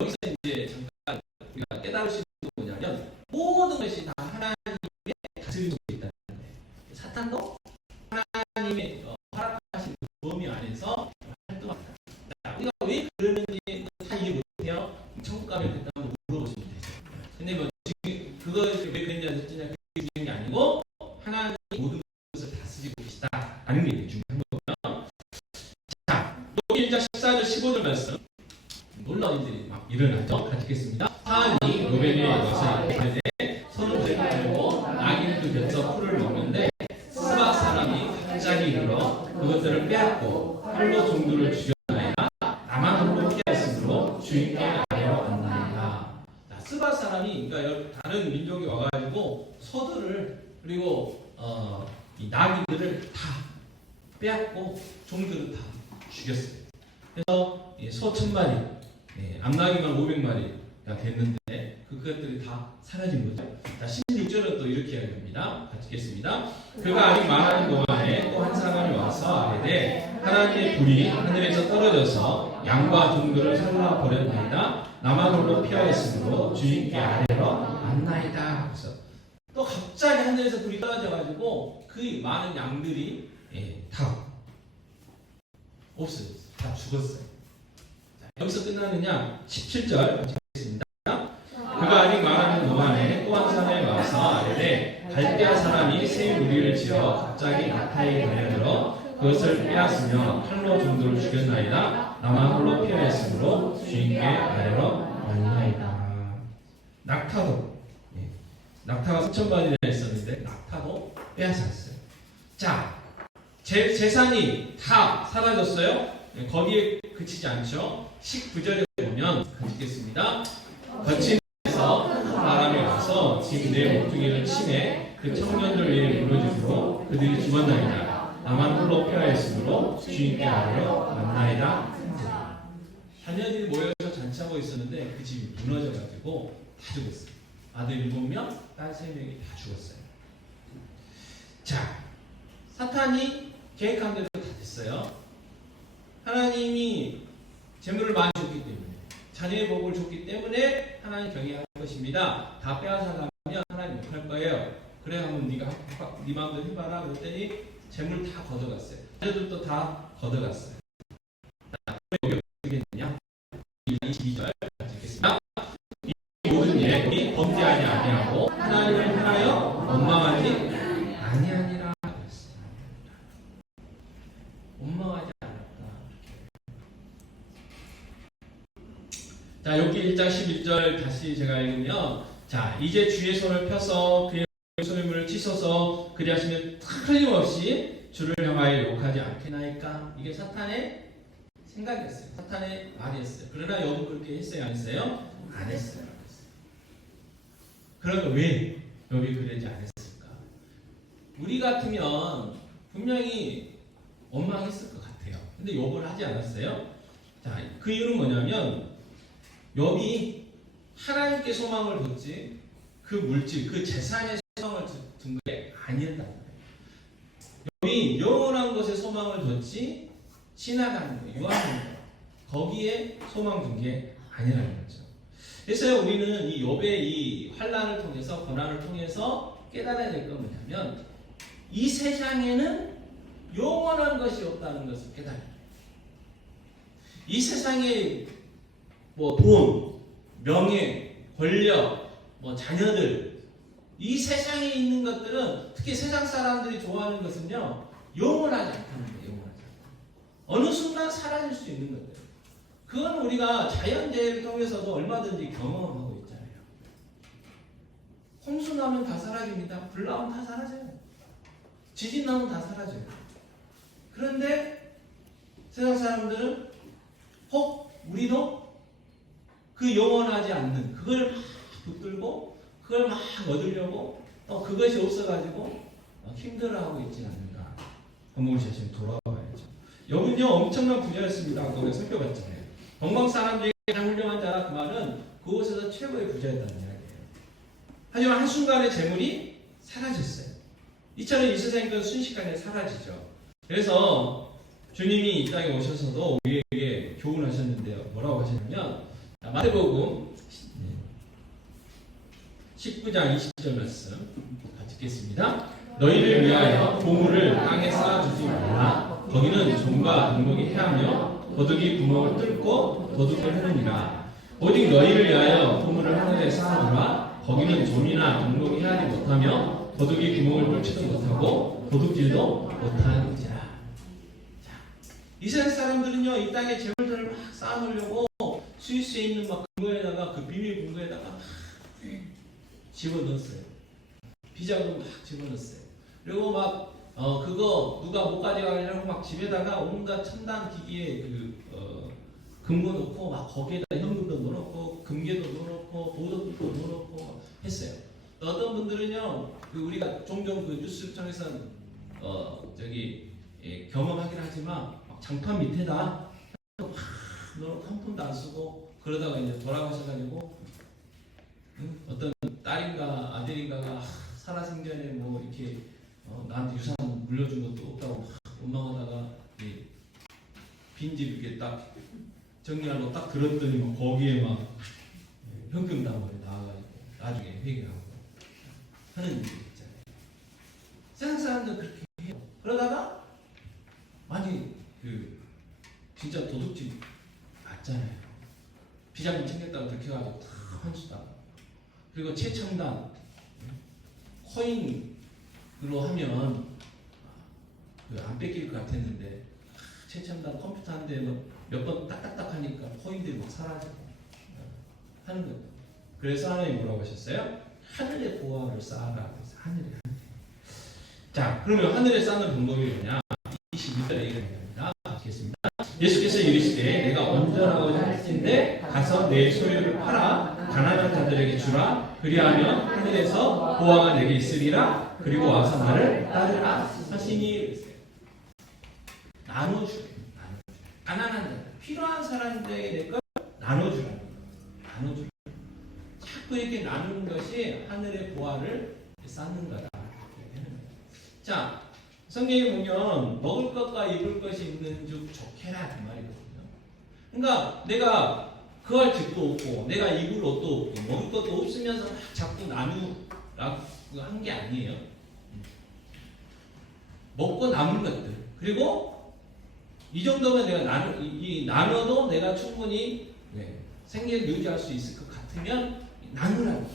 여기서 이제 잠깐 우리가 깨달을 수 있는 건 뭐냐면 모든 것이 다 하나님의 다스림 속에 있다는 거예요. 사탄도 하나님의 허락하신 범위 안에서 활동합니다. 우리가 왜 그러는지 다 이해 못해요. 천국 가면 그때 한번 물어보시면 되죠. 근데 뭐 지금 그걸 왜 그랬냐 어쩌냐 그게 중요한 게 아니고 하나님이 모든 것을 다스리고 계시다 라는 게 중요한 거고요. 자, 여기 1장 14절 15절 말씀 놀라운 일들이 막 일어나죠. 같이 읽겠습니다. 사안이 욥에게 와서 이르되 손을 들고 악인들 곁서 풀을 먹는데 스바 사람이 갑자기 이르러 그것들을 빼앗고 칼로 종들을 죽였나이다. 나만 홀로 피하였으므로 주인께 아뢰어 왔나이다. 스바 사람이 그러니까 다른 민족이 와가지고 소들을 그리고 이 나귀들을 다 빼앗고 종들을 다 죽였어요. 그래서 소 1000마리, 암나귀만 500마리가 됐는데 그것들이 다 사라진 거죠. 자, 16절은 또 이렇게 이야기합니다. 같이 읽겠습니다. 그가 아직 말하는 동안에 또 한 사람이 와서 아뢰되 하나님의 불이 하늘에서 떨어져서 양과 종들을 살라 버렸나이다. 나만 홀로 피하였으므로 주인께 아뢰러 왔나이다. 그래서 또 갑자기 하늘에서 불이 떨어져가지고 그 많은 양들이 다 없어졌어요. 다 죽었어요. 자, 여기서 끝나느냐? 17절 같이 읽겠습니다. 그가 아직 말하는 동안에 또 한 사람이 와서 아뢰되 갈대아 사람이 새 무리를 지어 갑자기 나타에 달려들어 그것을 빼앗으며 칼로 종들을 죽였나이다. 나만 홀로 피하였으므로 주인께 아뢰러 왔나이다. 낙타도 낙타가 3,000마리나 있었는데 낙타도 빼앗았어요. 자, 재산이 다 사라졌어요. 거기에 그치지 않죠. 19절에 보면 같이 읽겠습니다. 거친 데서 바람이 와서 지금 내 목둥이를 치매 그 청년들 위에 무너지므로 그들이 죽었나이다. 나만 홀로 피하였으므로 주인께 아뢰러 왔나이다. 자녀들이 모여서 잔치하고 있었는데 그 집이 무너져가지고 다 죽었어요. 아들 7명, 딸 3명이 다 죽었어요. 자, 사탄이 계획한 대로 다 됐어요. 하나님이 재물을 많이 줬기 때문에 자녀의 복을 줬기 때문에 하나님 경외할 것입니다. 다 빼앗아가면 하나님 욕할 거예요. 그래 하면 네가 네 마음대로 해봐라 그랬더니 재물 다 걷어갔어요. 자녀들도 다 걷어갔어요. 자, 여기 어떻게 되냐? 22절 읽겠습니다. 이 모든 일이 범죄하지 아니하고 하나님을 향하여 원망하지 아니하니라. 원망하지 않았다. 자, 여기 1장 11절 다시 제가 읽으면, 자, 이제 주의 손을 펴서 그의 소유물을 찢어서 그리하시면 틀림없이 주를 향하여 욕하지 않겠나이까. 이게 사탄의 생각이었어요. 사탄의 말이었어요. 그러나 여러분 그렇게 했어요? 안 했어요? 안 했어요. 그러니까 왜 여기 그러지 않았을까? 우리 같으면 분명히 원망했을 것 같아요. 근데 욕을 하지 않았어요. 자, 그 이유는 뭐냐면 욥이 하나님께 소망을 뒀지 그 물질, 그 재산에 소망을 둔 게 아니었단 말이에요. 욥이 영원한 것에 소망을 뒀지 지나가는 거, 유하는 거, 거기에 소망 둔 게 아니라는 거죠. 그래서 우리는 이 욥의 이 환난을 통해서, 고난을 통해서 깨달아야 될 건 뭐냐면 이 세상에는 영원한 것이 없다는 것을 깨달아야 돼요. 이 세상에 뭐 돈, 명예, 권력, 뭐 자녀들, 이 세상에 있는 것들은, 특히 세상 사람들이 좋아하는 것은요 영원하지 않다는 거예요. 영원하지 않다. 어느 순간 사라질 수 있는 것들. 그건 우리가 자연재해를 통해서도 얼마든지 경험하고 있잖아요. 홍수 나면 다 사라집니다. 불 나면 다 사라져요. 지진 나면 다 사라져요. 그런데 세상 사람들은 혹 우리도 그 영원하지 않는 그걸 막 붙들고 그걸 막 얻으려고 또 그것이 없어가지고 힘들어하고 있지 않는가. 한번 자신 돌아봐야죠. 여분요 엄청난 부자였습니다. 아까 우리가 살펴봤잖아요. 동방 사람들이 가장 훌륭한 자라 그 말은 그곳에서 최고의 부자였다는 이야기예요. 하지만 한순간에 재물이 사라졌어요. 이처럼 이 세상의 건 순식간에 사라지죠. 그래서 주님이 이 땅에 오셔서도 우리에게 교훈하셨는데요. 뭐라고 하셨냐면 마태복음 19장 20절 말씀 같이 읽겠습니다. 너희를 위하여 보물을 땅에 쌓아두지 말라. 거기는 좀과 동목이 해하며 도둑이 구멍을 뚫고 도둑을 해느니라. 오직 너희를 위하여 보물을 하늘에 쌓아두라. 거기는 좀이나 동목이 해하지 못하며 도둑이 구멍을 뚫지도 못하고 도둑질도 못하는지라. 이 세상 사람들은요 이 땅에 재물들을 막 쌓아놓으려고 스위스에 있는 막 금고에다가 그 비밀 금고에다가 막 집어넣었어요. 비자금 막 집어넣었어요. 그리고 막 그거 누가 못 가져가려고 막 집에다가 온갖 첨단 기기에 금고 넣고 막 거기에다 현금도 넣어놓고 금괴도 넣어놓고 보석도 넣어놓고 했어요. 어떤 분들은요 그 우리가 종종 그 뉴스를 통해서 경험하긴 하지만 막 장판 밑에다 막 넣어놓고 한 푼도 안 쓰고 그러다가 이제 돌아가셔가지고 어떤 딸인가 아들인가가 살아생전에 뭐 이렇게 나한테 유산 물려준 것도 없다고 막 원망하다가 빈집 이렇게 딱 정리하고 딱 들었더니 막 거기에 막 현금 담보에 나와가지고 나중에 회개하고 하는 일이 있잖아요. 세상 사람들 그렇게 해요. 그러다가 많이 진짜 도둑질 맞잖아요. 비자금 챙겼다고 들켜가지고 다 환수다. 그리고 최첨단 코인으로 하면 안 뺏길 것 같았는데 최첨단 컴퓨터 한 대 몇 번 딱딱딱 하니까 코인들이 막 사라지고 하는 거예요. 그래서 하나님이 뭐라고 하셨어요? 하늘에 보화를 쌓아라. 그래서 하늘에. 자, 그러면 하늘에 쌓는 방법이 뭐냐? 22절에 얘기합니다. 읽겠습니다. 예수께서 이르시되 내가 온전하고자 할진대 가서 내 소유를 팔아 가난한 자들에게 주라. 그리하면 하늘에서 보화가 내게 있으리라. 그리고 와서 나를 따르라 하시니. 나눠주라. 가난한 자들, 필요한 사람들에게 내 걸 나눠주라. 나눠주라. 자꾸 이렇게 나누는 것이 하늘의 보화를 쌓는 거다. 자, 성경에 보면 먹을 것과 입을 것이 있는 즉 좋게라 그 말이거든요. 그러니까 내가 그할 집도 없고 내가 입을 옷도 없고 먹을 것도 없으면서 막 자꾸 나누라고 한 게 아니에요. 먹고 남은 것들 그리고 이 정도면 내가 나눠도 내가 충분히 생계를 유지할 수 있을 것 같으면 나누라고.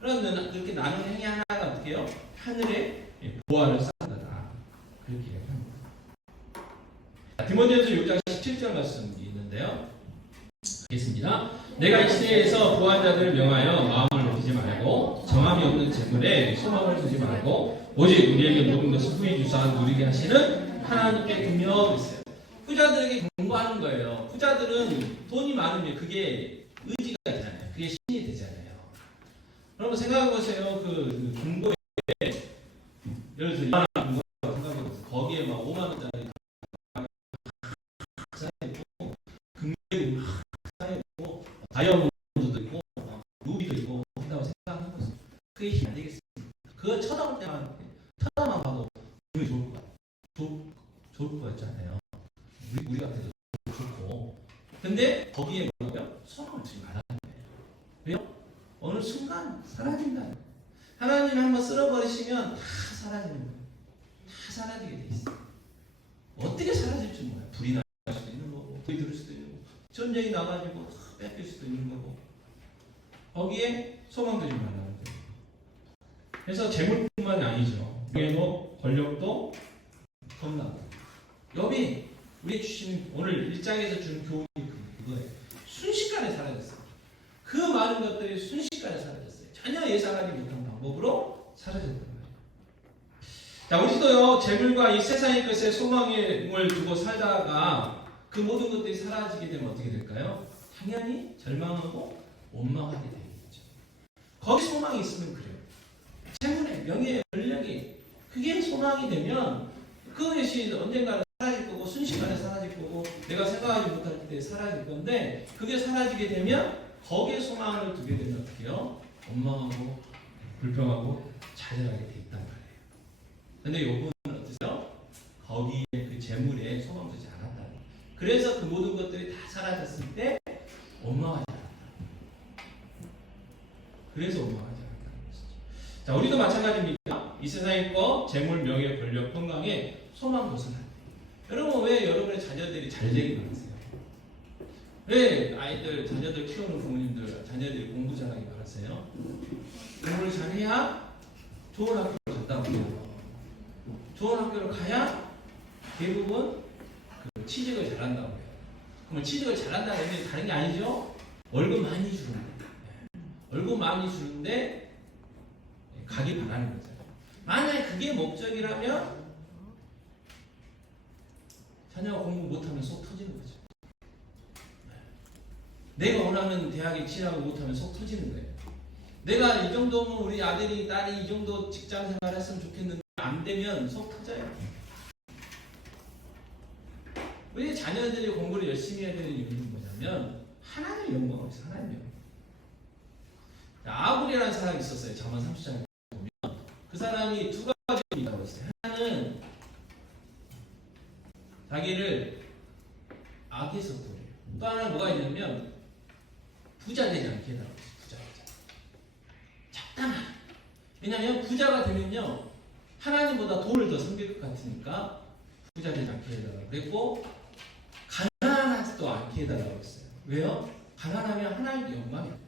그러면 그렇게 나눈 행위 하나가 어떻게 해요? 하늘의 보화를 쌓는 거다. 그렇게 합니다. 디모데전서 6장 17절 말씀이 있는데요. 하겠습니다. 내가 이 시대에서 부한 자들을 명하여 마음을 높이지 말고 정함이 없는 재물에 소망을 두지 말고 오직 우리에게 모든 것을 후히 주사 누리게 하시는 하나님께 두며 있어요. 부자들에게 공부하는 거예요. 부자들은 돈이 많으면 그게 의지가 되잖아요. 그게 신이 되잖아요. 여러분 생각해 보세요. 그 중고에 예를 들어 2만 원 중고라고 생각해 보세요. 거기에 막 5만 원짜리 쌓여있고 금괴도 막 쌓여있고 다이아몬드도 있고 루비도 있고 한다고 생각해 보세요. 그게 힘이 안 되겠습니까? 그거 쳐다볼 때만 봐도 기분이 좋을 것 같아요. 좋을 것 같잖아요. 우리 같아도 좋고. 근데 거기에 뭐냐면 소망을 주지 말라는 거예요. 왜요? 어느 순간 사라진다는 거예요. 하나님 한번 쓸어버리시면 다 사라지는 거예요. 다 사라지게 돼 있어요. 어떻게 사라질지 몰라요. 불이 날 수도 있는 거고, 불이 들 수도 있는 거고, 전쟁이 나가지고 다 뺏길 수도 있는 거고. 거기에 소망 두지 말라는 거예요. 그래서 재물뿐만이 아니죠. 명예도 권력도 겁나고. 여기 우리 주시는 오늘 1장에서 주는 교훈이 그거예요. 순식간에 사라졌어요. 그 많은 것들이 순식간에 사라졌어요. 전혀 예상하지 못한 방법으로 사라졌단 말이에요. 자, 우리도요, 재물과 이 세상의 것에 소망을 두고 살다가 그 모든 것들이 사라지게 되면 어떻게 될까요? 당연히 절망하고 원망하게 되겠죠. 거기 소망이 있으면 그래요. 재물의 명예의 권력이 그게 소망이 되면 그것이 언젠가는 사라질 거고 순식간에 사라질 거고 내가 생각하지 못할 때 사라질 건데 그게 사라지게 되면 거기에 소망을 두게 되면 어떻게 해요? 원망하고 불평하고 좌절하게 돼 있단 말이에요. 근데 요분은 어떠세요? 거기에 그 재물에 소망 두지 않았다는 거예요. 그래서 그 모든 것들이 다 사라졌을 때 원망하지 않았다. 그래서 원망하지 않았다는 것이죠. 자, 우리도 마찬가지입니다. 이 세상의 거, 재물, 명예, 권력, 건강에 소망 둬서는 안 돼요. 여러분 왜 여러분의 자녀들이 잘 되길 바라세요? 왜 자녀들 키우는 부모님들 자녀들이 공부 잘하기 바라세요? 공부를 잘해야 좋은 학교를 간다고 해요. 좋은 학교를 가야 대부분 그 취직을 잘한다고 해요. 그러면 취직을 잘한다는 의미는 다른 게 아니죠? 월급 많이 주는 거예요. 월급 많이 주는데 가기 바라는 거죠. 만약에 그게 목적이라면 자녀가 공부 못하면 속 터지는 거죠. 내가 원하는 대학에 진학을 못하면 속 터지는 거예요. 내가 이 정도면 우리 아들이 딸이 이 정도 직장 생활 했으면 좋겠는데 안 되면 속 터져요. 우리 자녀들이 공부를 열심히 해야 되는 이유는 뭐냐면 하나님의 영광을 위해서 하나님의 영광. 아굴이라는 사람이 있었어요. 잠언 30장에 보면 그 사람이 두 가지 있다고 했어요. 하나는 자기를 악에서 구해요. 또 하나는 뭐가 있냐면 부자 되지 않게 해달라고 했어요. 부자. 적당하게. 왜냐하면 부자가 되면요 하나님보다 돈을 더 섬길 것 같으니까 부자 되지 않게 해달라고 그랬고 가난하지도 않게 해달라고 했어요. 왜요? 가난하면 하나님의 영광이에요.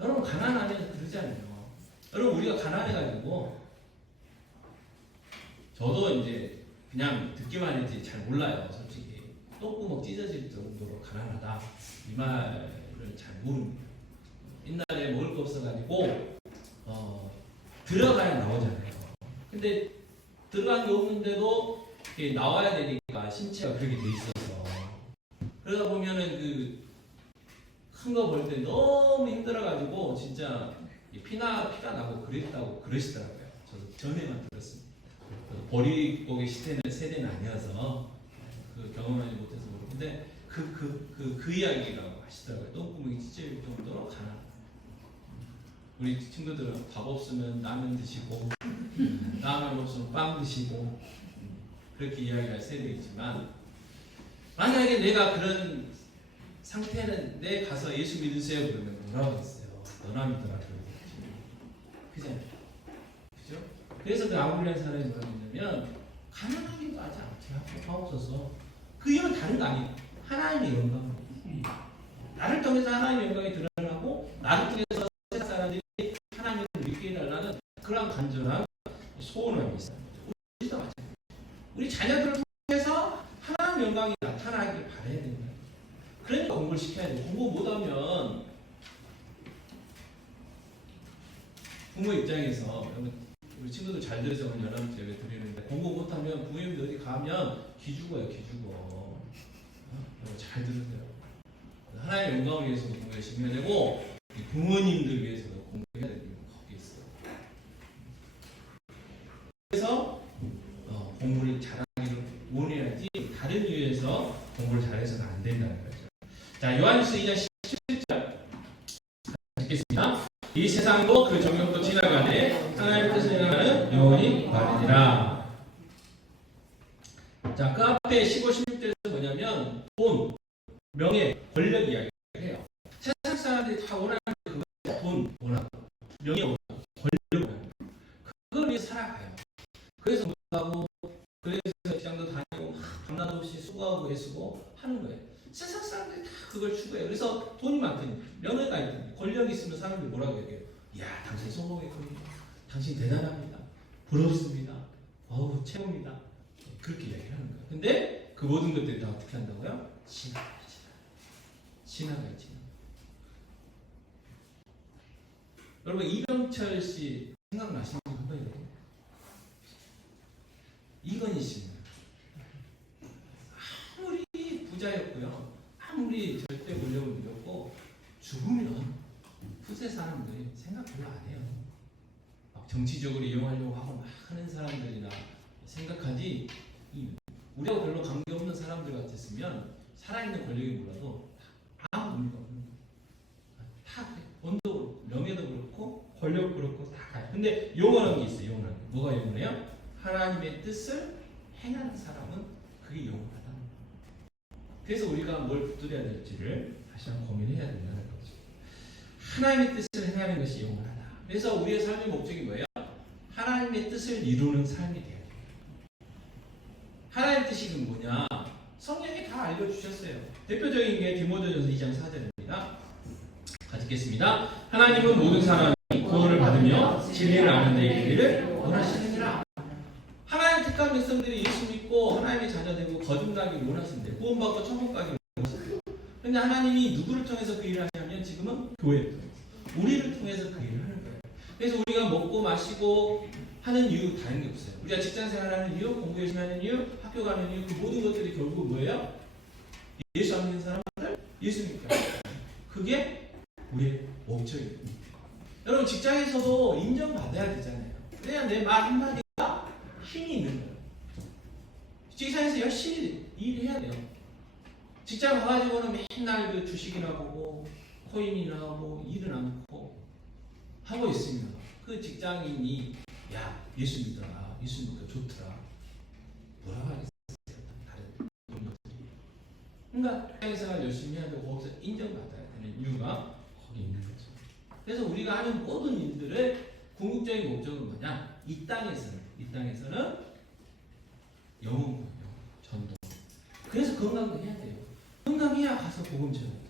여러분 가난하면 그러잖아요. 여러분 우리가 가난해가지고 저도 이제 그냥 듣기만 했지 잘 몰라요. 솔직히 똥구멍 찢어질 정도로 가난하다 이 말을 잘 모릅니다. 옛날에 먹을 거 없어가지고 들어가야 나오잖아요. 근데 들어간 게 없는데도 나와야 되니까 신체가 그렇게 돼 있어서 그러다 보면은 그 큰 거 볼 때 너무 힘들어가지고 진짜 피가 나고 그랬다고 그러시더라고요. 저도 전에만 들었습니다. 보릿고개 세대는 아니어서 그 경험하지 못해서 모르는데 그 이야기라고 하시더라고요. 똥구멍이 찢어질 정도로 가난하다. 우리 친구들은 밥 없으면 라면 드시고 라면 없으면 빵 드시고 그렇게 이야기할 세대이지만 만약에 내가 그런 상태는데 가서 예수 믿으세요 그러면 뭐라고 했어요? 너나 믿어라 그러겠지. 그죠? 그래서 그 아굴리안 사람이 뭐라 했냐면 가난하기도 하지 않게 하옵소서. 그 이유는 다른 거 아니에요. 하나님의 영광. 나를 통해서 하나님의 영광이 드러나고 나를 통해서 세상 사람들이 하나님을 믿게 해달라는 그런 간절한 소원이 있어요. 우리도 마찬가지예요. 우리 자녀들을 통해서 하나님의 영광이 나타나길 바라야 됩니다. 그러니까 공부를 시켜야 돼요. 공부 못하면 부모 입장에서 우리 친구들 잘 들으셔서 여러분 예배 드리는데 공부 못하면 부모님들 어디 가면 기죽어요. 기죽어. 여러분 잘 들으세요. 하나님의 영광을 위해서도 공부 열심히 해야 되고 부모님들 위해서도 공부해야 되는 게 거기 있어요. 그래서 공부를 잘하기를 원해야지 다른 이유에서 공부를 잘해서는 안 된다는 거죠. 자, 요한일서 2장 17절 읽겠습니다. 이 세상도 그 정욕도 지나가네 하나님의 뜻을 행하는 영원히 말이니라. 자, 그 앞에 15, 16절에서 뭐냐면 돈, 명예, 권력 이야기를 해요. 세상 사람들이 다 원하는 게 돈 원하고 명예 원하고 권력 원하고 그걸 위해서 살아가요. 그래서 못하고 그래서 직장도 다니고 밤낮 없이 수고하고 애쓰고 하는 거예요. 세상 사람들이 다 그걸 추구해요. 그래서 돈이 많더니 명예가 있더니 권력이 있으면 사람들이 뭐라고 얘기해요? 이야, 당신 성공했군요. 당신 대단합니다. 부럽습니다. 어우, 최고입니다. 그렇게 이야기를 하는 거예요. 근데 그 모든 것들이 다 어떻게 한다고요? 지나가요. 지나가요. 여러분 이병철 씨 생각나시는 분 한 번이에요? 이건희 씨입니다. 아무리 부자였고요. 아무리 절대 권력을 누렸고 죽으면 후세 사람들이 생각 별로 안 해요. 막 정치적으로 이용하려고 하고 막 하는 사람들이나 생각하지 우리하고 별로 관계없는 사람들 같았으면 살아있는 권력이 몰라도 아무 의미가 없는 거예요. 다 돈도 그렇고 명예도 그렇고 권력도 그렇고 다 가요. 근데 영원한 게 있어요. 영원한 게. 뭐가 영원해요? 하나님의 뜻을 행하는 사람은 그게 영원하다. 그래서 우리가 뭘 붙들어야 될지를 다시 한번 고민해야 된다는 거죠. 하나님의 뜻을 행하는 것이 영원하다. 그래서 우리의 삶의 목적이 뭐예요? 하나님의 뜻을 이루는 삶이 돼야 돼요. 하나님의 뜻이 뭐냐? 성경에 다 알려주셨어요. 대표적인 게 디모데전서 2장 4절입니다. 같이 읽겠습니다. 하나님은 모든 사람이 구원을 받으며 진리를 아는 데 이르기를 원하시느니라. 하나님 택한 백성들이 예수 믿고 하나님의 자녀 되고 거듭나기를 원하시는데 구원받고 천국 가기를 원하시는데 그런데 하나님이 누구를 통해서 그 일을 하냐면 지금은 교회를 통해서 우리를 통해서 그 일을 하는 거예요. 그래서 우리가 먹고 마시고 하는 이유 다른 게 없어요. 우리가 직장 생활하는 이유, 공부 열심히 하는 이유, 학교 가는 이유, 그 모든 것들이 결국 뭐예요? 예수 안 믿는 사람들, 예수 믿게 하는 거예요. 그게 우리의 목적입니다. 여러분 직장에서도 인정받아야 되잖아요. 그래야 내 말 한마디가 힘이 있는 거예요. 직장에서 열심히 일해야 돼요. 직장 가가지고는 맨날 그 주식이나 보고 코인이나 뭐 일은 않고 하고 있으면 그 직장인이 야 예수 믿어라, 예수 믿어 좋더라 뭐라고 하겠어요? 다른 것들이. 그러니까 직장생활 열심히 해야 되고 거기서 인정받아야 되는 이유가 거기 있는 거죠. 그래서 우리가 하는 모든 일들의 궁극적인 목적은 뭐냐? 이 땅에서는 영웅이에요. 전도. 그래서 건강도 해야 돼요. 건강해야 가서 복음 전해야 돼요.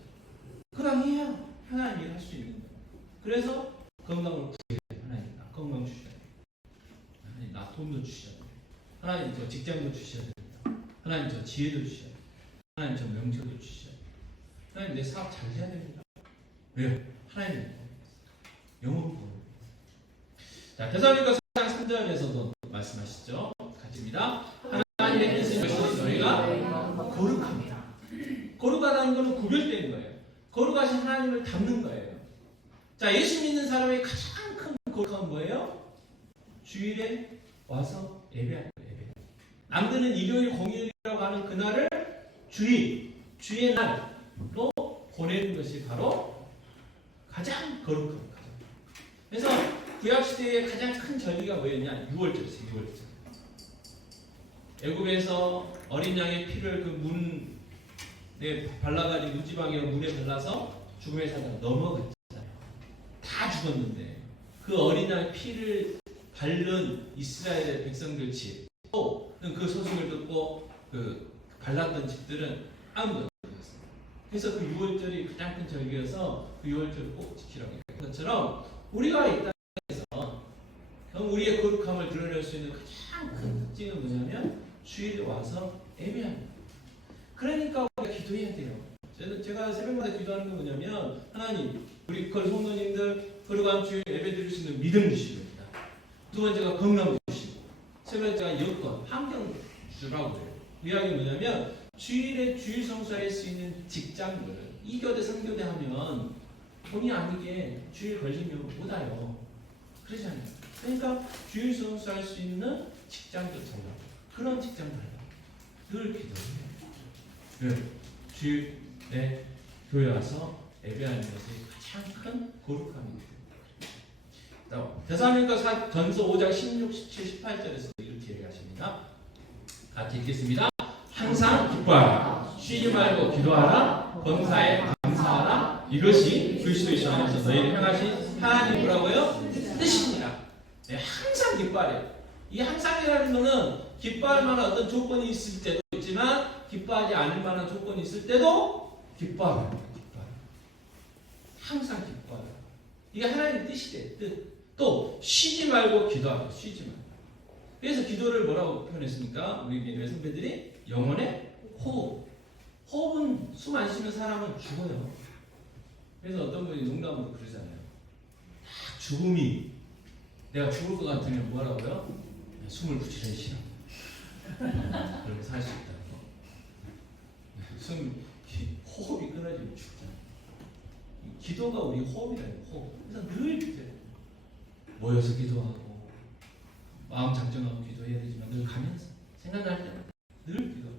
건강해야 하나님 일을 할 수 있는 거예요. 그래서 건강을 구해야 돼요. 하나님 나 건강 주셔야 돼요. 하나님 나 돈도 주셔야 돼요. 하나님 저 직장도 주셔야 됩니다. 하나님 저 지혜도 주셔야 돼요. 하나님 저 명철도 주셔야 돼요. 하나님 내 사업 잘 해야 됩니다. 왜요? 하나님 영혼 구원. 자, 데살로니가 4장 3절에서도 말씀하시죠. 같이입니다. 하나님의 뜻인 것이 너희가 거룩합니다. 거룩하다는 것은 구별되는 거예요. 거룩하신 하나님을 닮는 거예요. 자, 예수 믿는 사람의 가장 큰 거룩함은 뭐예요? 주일에 와서 예배하는 거예요. 예배. 남들은 일요일 공휴일이라고 하는 그날을 주의 날로 보내는 것이 바로 가장 거룩한 거예요. 그래서 구약시대의 가장 큰 절기가 뭐였냐? 6월절이었어요. 6월절. 애굽에서 어린 양의 피를 그 문에 발라가지고 무지방에 물에 발라서 죽음의 사자가 넘어갔잖아요. 다 죽었는데 그 어린 양의 피를 바른 이스라엘의 백성들 집 또 그 소식을 듣고 그 발랐던 집들은 아무도 없었어요. 그래서 그 6월절이 가장 큰 절기여서 그 6월절을 꼭 지키라고 했던 것처럼 우리가 이 땅에서 우리의 거룩함을 드러낼 수 있는 가장 큰 특징은 뭐냐면 주일에 와서 예배하는 거예요. 그러니까 우리가 기도해야 돼요. 제가 새벽마다 기도하는 건 뭐냐면 하나님 우리 성도님들 거룩한 주일 예배 드릴 수 있는 믿음 주시고 됩니다. 두 번째가 건강 주시고 세 번째가 여건, 환경 주라고 해요. 그 이야기는 뭐냐면 주일에 주일 성수할 수 있는 직장들 2교대, 3교대 하면 본의 아니게 주일 걸리면 못 와요. 그러잖아요. 그러니까 주일 성수할 수 있는 직장들 정말 그런 직장 달라고 늘 기도해요. 네. 주일에 교회 와서 예배하는 것이 가장 큰 거룩함입니다. 데살로니가 전서 5장 16, 17, 18절에서 이렇게 얘기하십니다. 같이 읽겠습니다. 항상 기뻐하라. 쉬지 말고 기도하라. 범사에 감사하라. 이것이 그리스도의 안에서 너희를 향하신 하나님 뭐라고요? 뜻입니다. 네, 항상 기뻐하래요. 이 항상이라는 것은 기뻐할 만한 어떤 조건이 있을 때도 있지만 기뻐하지 않을 만한 조건이 있을 때도 기뻐하라. 항상 기뻐하라. 이게 하나님의 뜻이래. 뜻. 또 쉬지 말고 기도하라. 쉬지 말고. 그래서 기도를 뭐라고 표현했습니까? 우리 교회 선배들이 영혼의 호흡. 호흡은 숨 안 쉬는 사람은 죽어요. 그래서 어떤 분이 농담으로 그러잖아요. 죽음이 내가 죽을 것 같으면 뭐라고요? 숨을 부지런히 쉬라. 그렇게 살 수 있다는 거. 호흡이 끊어지면 죽잖아요. 기도가 우리 호흡이라는 호흡. 그래서 늘 기도해요. 모여서 기도하고 마음 작정하고 기도해야 되지만 늘 가면서 생각날 때마다 늘 기도.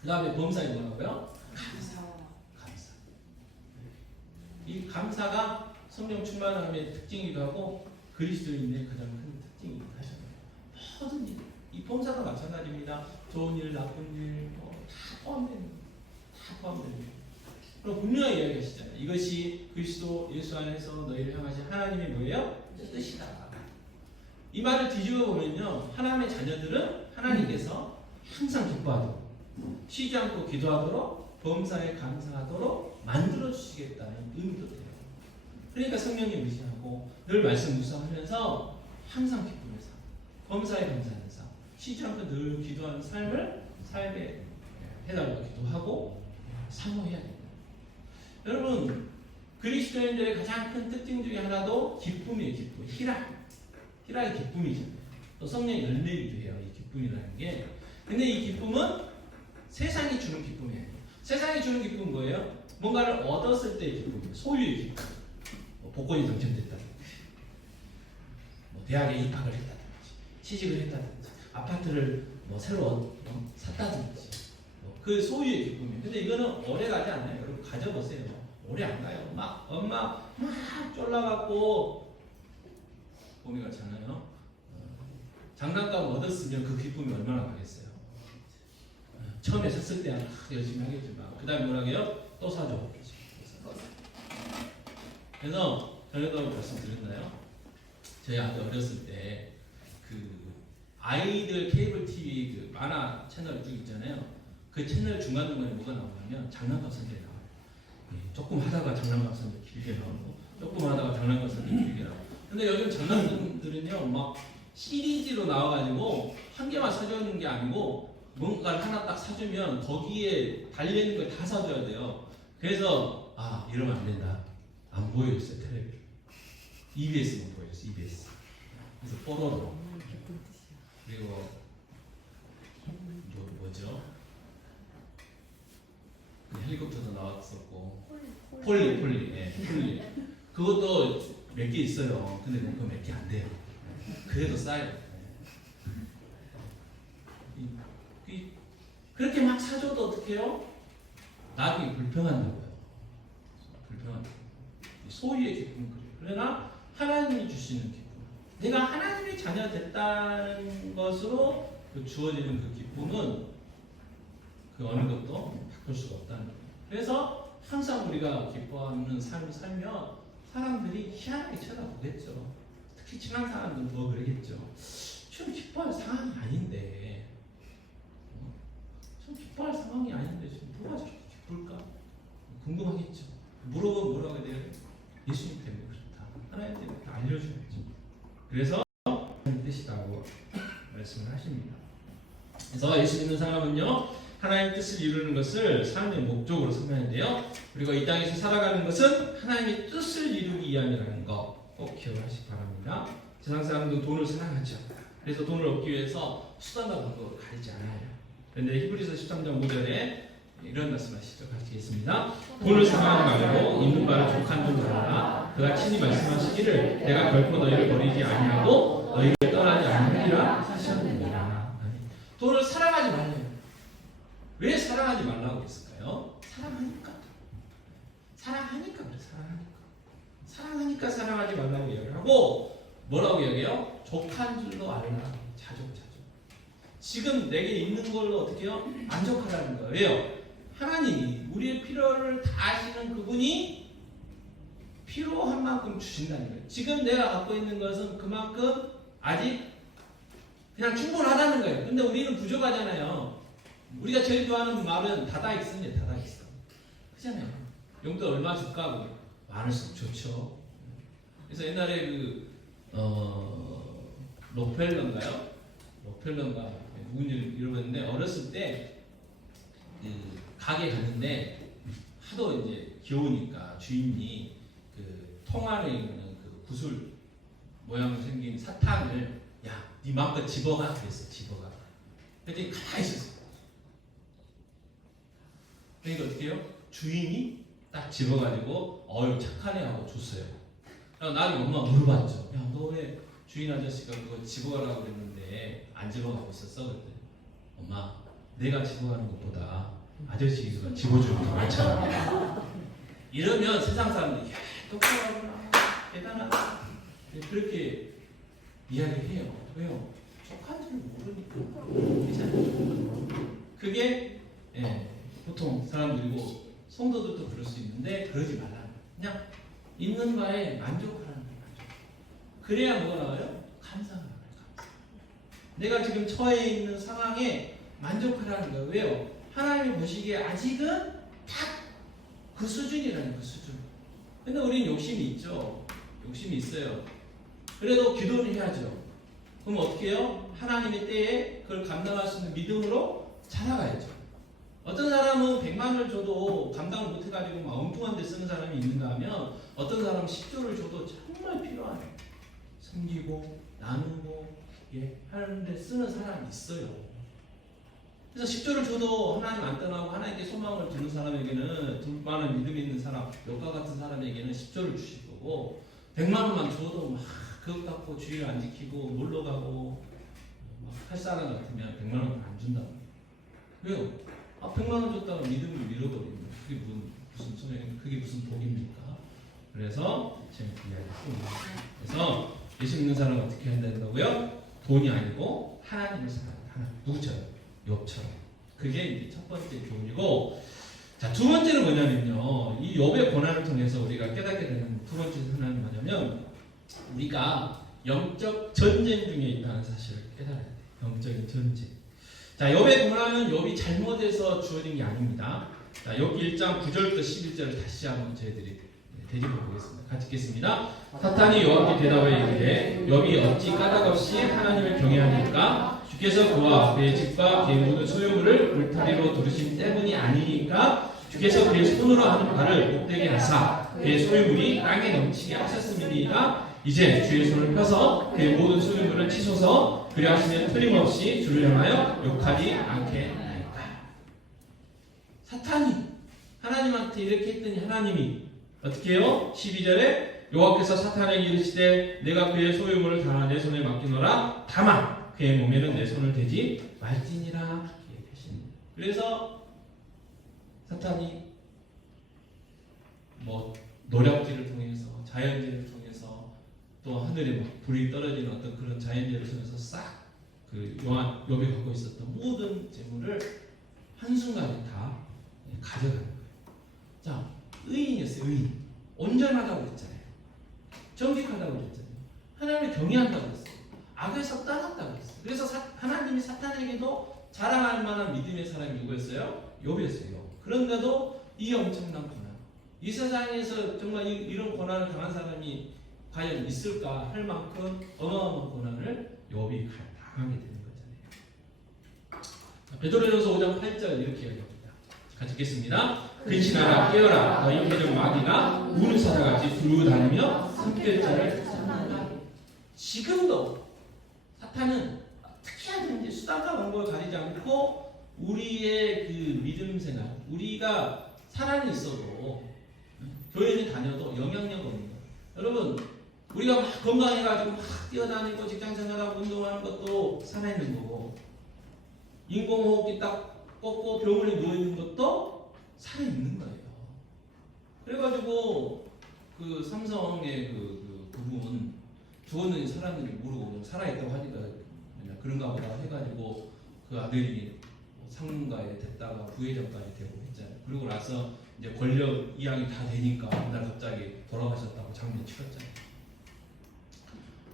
그 다음에 범사에 뭐라고요? 감사. 이 감사가 성령 충만함의 특징이기도 하고 그리스도인의 가장 큰 특징이기도 하잖아요. 모든 일, 이 범사가 마찬가지입니다. 좋은 일, 나쁜 일, 다 포함되는 거예요. 다 포함되는 거예요. 그럼 분명히 이야기하시잖아요. 이것이 그리스도 예수 안에서 너희를 향하신 하나님의 뭐예요? 뜻이다. 이 말을 뒤집어 보면요, 하나님의 자녀들은 하나님께서 항상 기뻐하도록, 쉬지 않고 기도하도록, 범사에 감사하도록 만들어 주시겠다는 의미도 돼요. 그러니까 성령님 의지하고 늘 말씀 묵상하면서 항상 기쁨을 사, 범사에 감사하는 삶, 쉬지 않고 늘 기도하는 삶을 삶에 해달라고 기도하고 사모해야 됩니다. 여러분, 그리스도인들의 가장 큰 특징 중에 하나도 기쁨이에요. 기쁨. 희락의 기쁨이잖아요. 또 성령의 열매이기도 해요. 이 기쁨이라는 게. 근데 이 기쁨은 세상이 주는 기쁨이에요. 세상이 주는 기쁨은 뭐예요? 뭔가를 얻었을 때의 기쁨이에요. 소유의 기쁨. 복권이 당첨됐다든지, 대학에 입학을 했다든지, 취직을 했다든지, 아파트를 새로 샀다든지, 그 소유의 기쁨이에요. 근데 이거는 오래 가지 않아요. 여러분 가져보세요. 오래 안 가요. 막 엄마 막 쫄라갖고 봄이 가잖아요. 장난감 얻었으면 그 기쁨이 얼마나 가겠어요. 처음에 샀을 때 열심히 하겠지만 그 다음에 뭐라고 해요? 또 사줘. 그래서 전에도 말씀드렸나요? 저희 아들 어렸을 때 그 아이들 케이블 TV 그 만화 채널 쭉 있잖아요. 그 채널 중간중간에 뭐가 나오냐면 장난감 선대 나와요. 조금 하다가 장난감 선대 길게 나오고 조금 하다가 장난감 선대 길게 나오고. 근데 요즘 장난감들은요 막 시리즈로 나와가지고 한 개만 사주는 게 아니고 뭔가를 하나 딱 사주면 거기에 달려있는 걸 다 사줘야 돼요. 그래서 이러면 안 된다. 안 보여줬어요. 텔레비를. EBS만 보여줬어요. EBS. 그래서 뽀로로. 그리고 뭐죠? 헬리콥터도 나왔었고 폴리. 네, 폴리. 그것도 몇 개 있어요. 근데 그거 몇 개 안 돼요. 그래도 싸요. 그렇게 막 사줘도 어떡해요? 나중에 불평한다고요. 불평한다고. 소유의 기쁨은 그래요. 그러나 하나님이 주시는 기쁨. 내가 하나님의 자녀 됐다는 것으로 주어지는 그 기쁨은 그 어느 것도 바꿀 수가 없다는 거예요. 그래서 항상 우리가 기뻐하는 삶을 살면 사람들이 희한하게 쳐다보겠죠. 특히 친한 사람들은 더 그러겠죠. 좀 기뻐할 상황이 아닌데, 좀 기뻐할 상황이 아닌데 지금 뭐가 저렇게 기쁠까? 궁금하겠죠. 물어보면 뭐라고 해야 돼요? 예수님 때문에 그렇다. 하나님 때문에 알려줘야죠. 그래서 하나님 뜻이라고 말씀을 하십니다. 그래서 예수 믿는 사람은요, 하나님의 뜻을 이루는 것을 삶의 목적으로 삼는데요. 그리고 이 땅에서 살아가는 것은 하나님의 뜻을 이루기 위함이라는 거 꼭 기억하시기 바랍니다. 세상 사람들은 돈을 사랑하죠. 그래서 돈을 얻기 위해서 수단과 방법을 가리지 않아요. 그런데 히브리서 13장 5절에 이런 말씀하시죠. 같이 읽겠습니다. 돈을 사랑하지 말고 있는 바를 족한 줄 알라. 그가 친히 말씀하시기를 내가 결코 너희를 버리지 아니하고 너희를 떠나지 않으리라 하셨느니라. 돈을 사랑하지 말래요. 왜 사랑하지 말라고 했을까요? 사랑하니까. 사랑하니까 그래. 사랑하니까 사랑하지 말라고 이야기를 하고, 뭐라고 이야기해요? 족한 줄로 알라. 자족. 지금 내게 있는 걸로 어떻게 해요? 만족하라는 거예요. 왜요? 하나님이 우리의 필요를 다 아시는 그분이 필요한 만큼 주신다는 거예요. 지금 내가 갖고 있는 것은 그만큼 아직 그냥 충분하다는 거예요. 근데 우리는 부족하잖아요. 우리가 제일 좋아하는 말은 다다익선이에요. 다다익선. 그잖아요. 용돈 얼마 줄까? 많을수록 좋죠. 그래서 옛날에 로펠러인가 누군지 잃어버렸는데, 어렸을 때 가게 갔는데 하도 이제 귀여우니까 주인이 통 안에 있는 구슬 모양 생긴 사탕을 야, 네 마음껏 집어가 그랬어. 집어가. 그랬더니 가만히 있었어. 그러니까 어떻게 해요? 주인이 딱 집어가지고 어휴 착하네 하고 줬어요. 나중에 엄마가 물어봤죠. 야, 너 왜 주인 아저씨가 그거 집어가라고 그랬는데 안 집어가고 있었어? 그랬더니 엄마, 내가 집어가는 것보다 아저씨가 집어주는 게 많잖아. 이러면 세상 사람들이 야, 똑똑하구나, 대단하다, 그렇게 이야기해요. 왜요? 족한 줄 모르니까. 그렇잖아요. 그게 보통 사람들이고 성도들도 그럴 수 있는데 그러지 말라는 거예요. 그냥 있는 바에 만족하라는 거예요. 그래야 뭐가 나와요? 감사가 나와요. 감사. 내가 지금 처해 있는 상황에 만족하라는 거예요. 왜요? 하나님이 보시기에 아직은 딱 그 수준이라는 그 수준. 근데 우리는 욕심이 있죠. 욕심이 있어요. 그래도 기도를 해야죠. 그럼 어떻게 해요? 하나님의 때에 그걸 감당할 수 있는 믿음으로 자라가야죠. 어떤 사람은 100만을 줘도 감당을 못해가지고 막 엉뚱한 데 쓰는 사람이 있는가 하면, 어떤 사람은 10조를 줘도 정말 필요하네. 섬기고 나누고 하는데 쓰는 사람이 있어요. 그래서 10조를 줘도 하나님 안 떠나고 하나님께 소망을 두는 사람에게는, 둘만한 믿음이 있는 사람, 욕과 같은 사람에게는 10조를 주실 거고, 100만 원만 줘도 막 그것 갖고 주의를 안 지키고 놀러 가고 막 할 사람 같으면 100만 원 안 준다고. 왜요? 100만 원 줬다가 믿음을 잃어버리면 그게 무슨 소용이, 그게 무슨 복입니까? 그래서 제가 이야기했습니다. 그래서 예수 믿는 사람은 어떻게 해야 된다고요? 돈이 아니고 하나님을 사랑하는 하나님. 누구처럼? 욥처럼. 그게 이제 첫 번째 교훈이고, 자, 두 번째는 뭐냐면요, 이 욥의 고난을 통해서 우리가 깨닫게 되는 두 번째 하나는 뭐냐면, 우리가 영적 전쟁 중에 있다는 사실을 깨달아야 돼요. 영적인 전쟁. 자, 욥의 고난은 욥이 잘못해서 주어진 게 아닙니다. 자, 욥기 1장 9절부터 11절을 다시 한번 저희들이 되짚어 보겠습니다. 같이 읽겠습니다. 사탄이 욥에게 대답하여 이르되 욥이 어찌 까닭없이 하나님을 경외하니까? 주께서 그와 그의 집과 그의 모든 소유물을 울타리로 두르신 때문이 아니니까? 주께서 그의 손으로 하는 바를 못되게 하사 그의 소유물이 땅에 넘치게 하셨음이니이다. 이제 주의 손을 펴서 그의 모든 소유물을 치소서. 그리하시면 틀림없이 주를 향하여 욕하지 않게 하나이까. 사탄이 하나님한테 이렇게 했더니 하나님이 어떻게 해요? 12절에 여호와께서 사탄에게 이르시되 내가 그의 소유물을 다 내 손에 맡기노라. 다만 그의 몸에는 내 손을 대지 말지니라. 그래서 사탄이 노략질을 통해서, 자연재해를 통해서, 또 하늘에 불이 떨어지는 어떤 그런 자연재해를 통해서 싹 욥이 갖고 있었던 모든 재물을 한순간에 다 가져가는 거예요. 자, 의인이었어요. 의인. 온전하다고 그랬잖아요. 정직하다고 그랬잖아요. 하나님을 경외한다고 그랬어요. 악에서 떠났다고 그랬어요. 그래서 하나님이 사탄에게도 자랑할 만한 믿음의 사람이 누구였어요? 욥이었어요. 그런데도 이 엄청난 고난, 이 세상에서 정말 이런 고난을 당한 사람이 과연 있을까 할 만큼 어마어마한 고난을 욥이 당하게 되는 거잖아요. 베드로전서 5장 8절 이렇게 이야기합니다. 같이 읽겠습니다. 근신하라 깨어라 너희 계정 마귀가 우는 사자같이 두루 다니며 숨길 자를 찾는다. 지금도 사탄은 특이한 수단과 방법을 가리지 않고 우리의 그 믿음 생활, 우리가 사랑이 있어도 교회를 다녀도 영향력 없는 거예요. 여러분, 우리가 막 건강해가지고 막 뛰어다니고 직장생활하고 운동하는 것도 살아있는 거고, 인공호흡기 딱 꽂고 병원에 누워있는 것도 살아있는 거예요. 그래가지고 그 삼성의 그 부분 죽었는지 살았는지 모르고 살아있다고 하니까 그냥 그런가 보다 해가지고 그 아들이 상가에 됐다가 부회장까지 되고 했잖아요. 그리고 나서 이제 권력 이양이 다 되니까 그날 갑자기 돌아가셨다고 장면 치렀잖아요.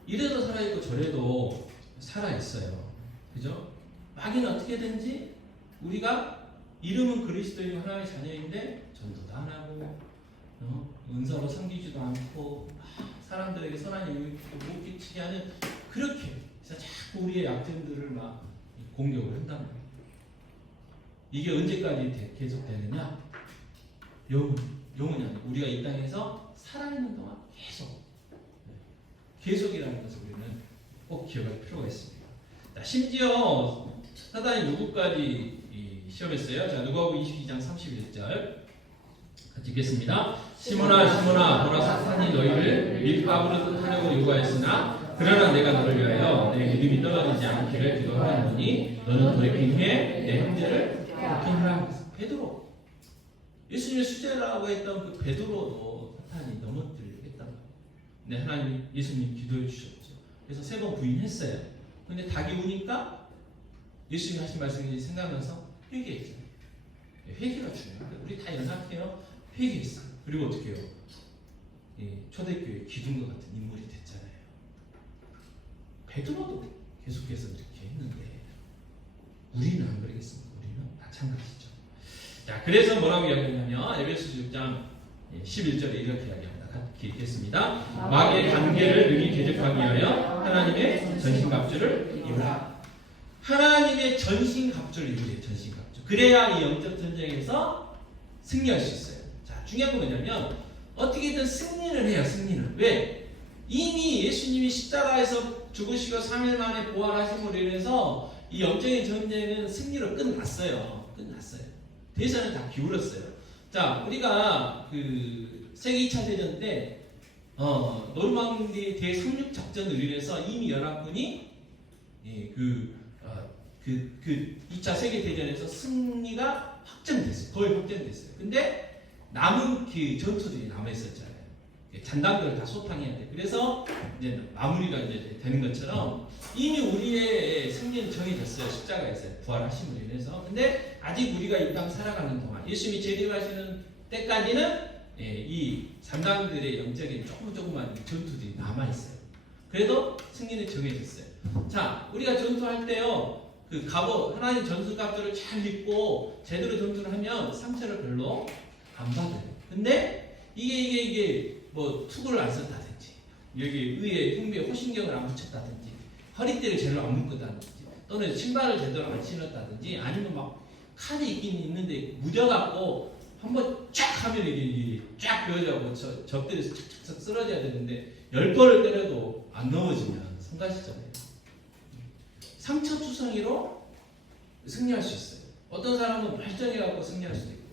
이래도 살아있고 저래도 살아있어요. 그죠? 마귀는 어떻게든지 우리가 이름은 그리스도인 하나님의 자녀인데 전도도 안 하고 은사로 섬기지도 않고 사람들에게 선한 영향을 못 끼치게 하는, 그렇게 해서 자꾸 우리의 약점들을 막 공격을 한다는 거예요. 이게 언제까지 계속되느냐? 영원히 아니고 우리가 이 땅에서 살아있는 동안 계속이라는 것을 우리는 꼭 기억할 필요가 있습니다. 자, 심지어 사단이 누구까지 시험했어요? 자, 누가복음 22장 31절 같이 읽겠습니다. 시몬아 시몬아 보라 사탄이 너희를 밀가부르듯 하려고 요구하였으나 그러나 내가 너를 위하여 내 믿음이 떨어지지 않기를 기도하노니 너는 돌이킨 후에 내 형제를 돌이키라. 베드로, 예수님의 수제라고 했던 그 베드로도 사탄이 넘어뜨리겠다. 네, 하나님 예수님 기도해 주셨죠. 그래서 3번 부인했어요. 근데 닭이 우니까 예수님이 하신 말씀이 생각나서 회개했잖아요. 회개가 중요해요. 우리 다 연합해요. 회개했어요. 그리고 어떻게 해요? 초대교회 기둥과 같은 인물이 됐잖아요. 베드로도 계속해서 이렇게 했는데 우리는 안 그러겠습니까? 우리는 마찬가지죠. 자, 그래서 뭐라고 이야기하냐면 에베소서 6장 11절에 이렇게 이야기합니다. 같이 읽겠습니다. 마귀의 관계를 능히 대적하기 위하여 하나님의 전신갑주를 입으라. 하나님의 전신갑주를 입으래요. 전신갑주. 그래야 이 영적 전쟁에서 승리할 수 있어요. 자, 중요한 건 뭐냐면 어떻게든 승리를 해요. 승리를. 왜? 이미 예수님이 십자가에서 죽으시고 3일 만에 부활하심으로 인해서 이 영적인 전쟁은 승리로 끝났어요. 대선은 다 기울었어요. 자, 우리가 그 세계 2차 대전 때 노르망디 대상륙 작전을 위해서 이미 연합군이 그 2차 세계 대전에서 승리가 확정됐어요. 거의 확정됐어요. 근데 남은 그 전투들이 남아 있었잖아요. 잔당들을 다 소탕해야 돼. 그래서 이제 마무리가 이제 되는 것처럼 이미 우리의 승리는 정해졌어요. 십자가에서 부활하심으로 인해서. 근데 아직 우리가 이 땅 살아가는 동안 예수님이 재림하시는 때까지는 이 잔당들의 영적인 조그만 전투들이 남아 있어요. 그래도 승리는 정해졌어요. 자, 우리가 전투할 때요, 그 갑옷, 하나님 전술갑주를 잘 입고 제대로 전투를 하면 상처를 별로 안 받아요. 근데 이게 뭐 투구를 안 썼다든지, 여기 의에 흉부에 호신경을 안 붙였다든지, 허리띠를 제대로 안 묶었다든지, 또는 신발을 제대로 안 신었다든지, 아니면 막 칼이 있긴 있는데 무뎌갖고 한번 쫙 하면 이게 쫙 베어져고 적들이 착착착 쓰러져야 되는데 10번을 때려도 안 넘어지면 성가시잖아요. 상처 투성이로 승리할 수 있어요. 어떤 사람은 발전해갖고 승리할 수도 있고,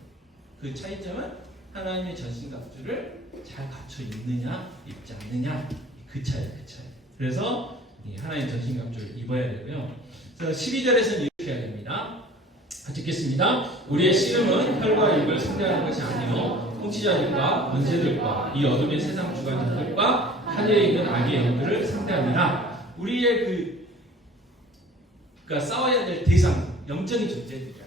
그 차이점은 하나님의 전신갑주를 잘 갖춰 입느냐 입지 않느냐, 그 차이. 그래서 하나님의 전신갑주를 입어야 되고요. 그래서 12절에서는 이렇게 해야 됩니다. 같이 읽겠습니다. 우리의 씨름은 혈과 육을 상대하는 것이 아니요 통치자들과 권세들과 이 어둠의 세상 주관자들과 하늘에 있는 악의 영들을 상대합니다. 우리의 그러니까 싸워야 될 대상, 영적인 존재들이야.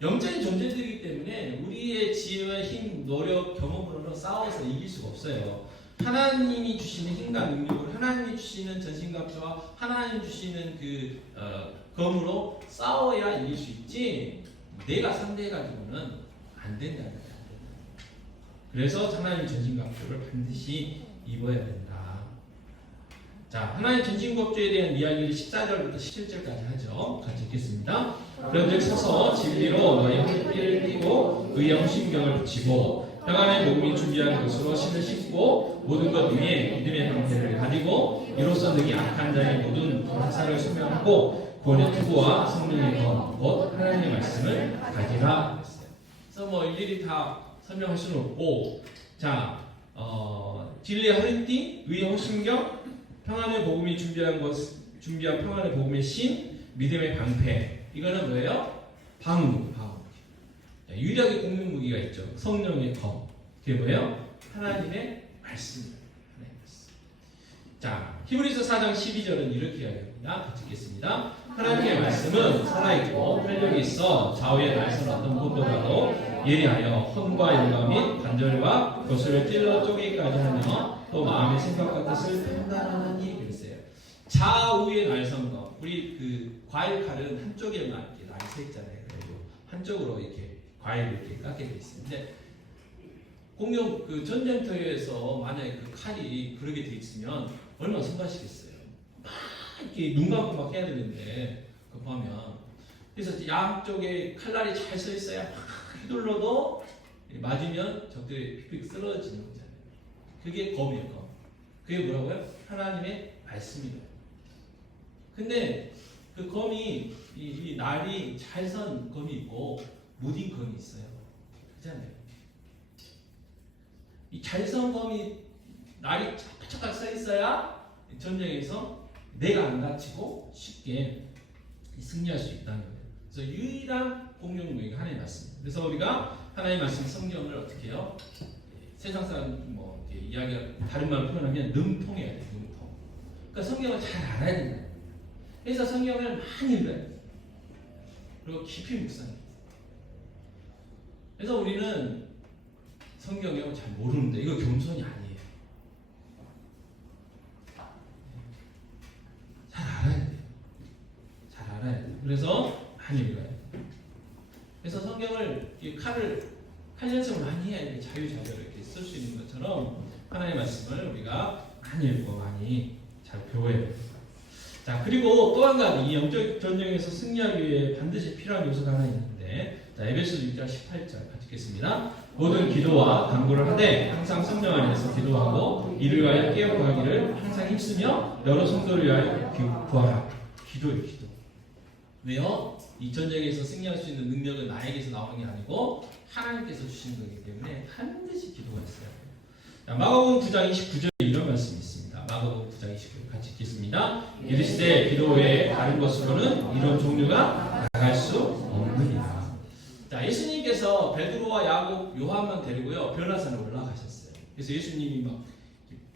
영적인 존재들이기 때문에 우리의 지혜와 힘, 노력, 경험으로는 싸워서 이길 수가 없어요. 하나님이 주시는 힘과 능력으로 하나님이 주시는 전신갑주와 하나님이 주시는 검으로 싸워야 이길 수 있지 내가 상대해가지고는 안 된다는 거야. 그래서 하나님 전신갑주를 반드시 입어야 된다. 자, 하나님 전신갑주에 대한 이야기를 14절부터 17절까지 하죠. 같이 읽겠습니다. 그런즉 서서 진리로 너희 허리띠를 띠고 의의 홍심경을 붙이고 평안의 복음이 준비한 것으로 신을 신고 모든 것 위에 믿음의 방패를 가지고 이로써 능히 악한 자의 모든 화살을 소멸하고 구원의 투구와 성령의 검, 곧 하나님의 말씀을 가지라 했어요. 그래서 뭐 일일이 다 설명할 수는 없고, 자, 진리의 허리띠, 의의 홍심경, 평안의 복음이 준비한 평안의 복음의 신, 믿음의 방패. 이거는 뭐예요? 방어. 유일하게 공격 무기가 있죠. 성령의 검. 그게 뭐예요? 하나님의 말씀입니다. 하나님의 말씀. 자, 히브리서 4장 12절은 이렇게 이야기합니다. 같이 읽겠습니다. 하나님의 말씀은 살아있고 활력이 있어 좌우에 날선 어떤 본도라도 예리하여 혼과 영감 및 관절과 교수를 찔러 쪼개기까지 하며 또 마음의 생각과 뜻을 판단하느니 그랬어요. 좌우의 날선 검. 우리 그 과일 칼은 한쪽에만 이렇게 날이 서 있잖아요. 그리고 한쪽으로 이렇게 과일을 이렇게 깎게 돼 있어요. 근데 공룡 그 전쟁터에서 만약에 그 칼이 그렇게 돼 있으면 얼마나 성가시겠어요. 막 이렇게 눈 감고 막 해야 되는데 급하면 그래서 양쪽에 칼날이 잘 서 있어야 막 휘둘러도 맞으면 적들이 픽픽 쓰러지는 거잖아요. 그게 검이에요. 검. 그게 뭐라고요? 하나님의 말씀이에요. 근데 그 검이 이 날이 잘 선 검이 있고 무딘 검이 있어요. 그렇잖아요. 이 잘 선 검이 날이 착착착 서 있어야 전쟁에서 내가 안 다치고 쉽게 승리할 수 있다는 거예요. 그래서 유일한 공격 무기가 하나님 말씀입니다. 그래서 우리가 하나님 말씀 성경을 어떻게 해요? 세상 사람 뭐 이렇게 이야기가 다른 말로 표현하면 능통해야 돼요. 능통. 그러니까 성경을 잘 알아야 된다. 그래서 성경을 많이 읽어야 돼요. 그리고 깊이 묵상해요. 그래서 우리는 성경을 잘 모르는데 이거 겸손이 아니에요. 잘 알아야 돼요. 잘 알아야 돼요. 그래서 많이 읽어야 돼요. 그래서 성경을 칼 연습을 많이 해야 이렇게 자유자재로 이렇게 쓸 수 있는 것처럼 하나님의 말씀을 우리가 많이 읽고 많이 잘 배워야 돼요. 자, 그리고 또 한 가지 이 영적 전쟁에서 승리하기 위해 반드시 필요한 요소가 하나 있는데, 자, 에베소 6장 18절 같이 읽겠습니다. 모든 기도와 간구를 하되 항상 성령 안에서 기도하고 이를 위하여 깨어 구하기를 항상 힘쓰며 여러 성도를 위하여 구하라. 기도예요, 기도. 왜요? 이 전쟁에서 승리할 수 있는 능력은 나에게서 나오는 게 아니고 하나님께서 주시는 거기 때문에 반드시 기도가 있어야 돼요. 자, 마가복음 9장 29절에 이런 말씀이 있습니다. 마가복음 9장 29절 같이 읽겠습니다. 이르시되 기도 외에 다른 것으로는 이런 종류가 나갈 수 없느니라. 자, 예수님께서 베드로와 야곱, 요한만 데리고요 변화산에 올라가셨어요. 그래서 예수님이 막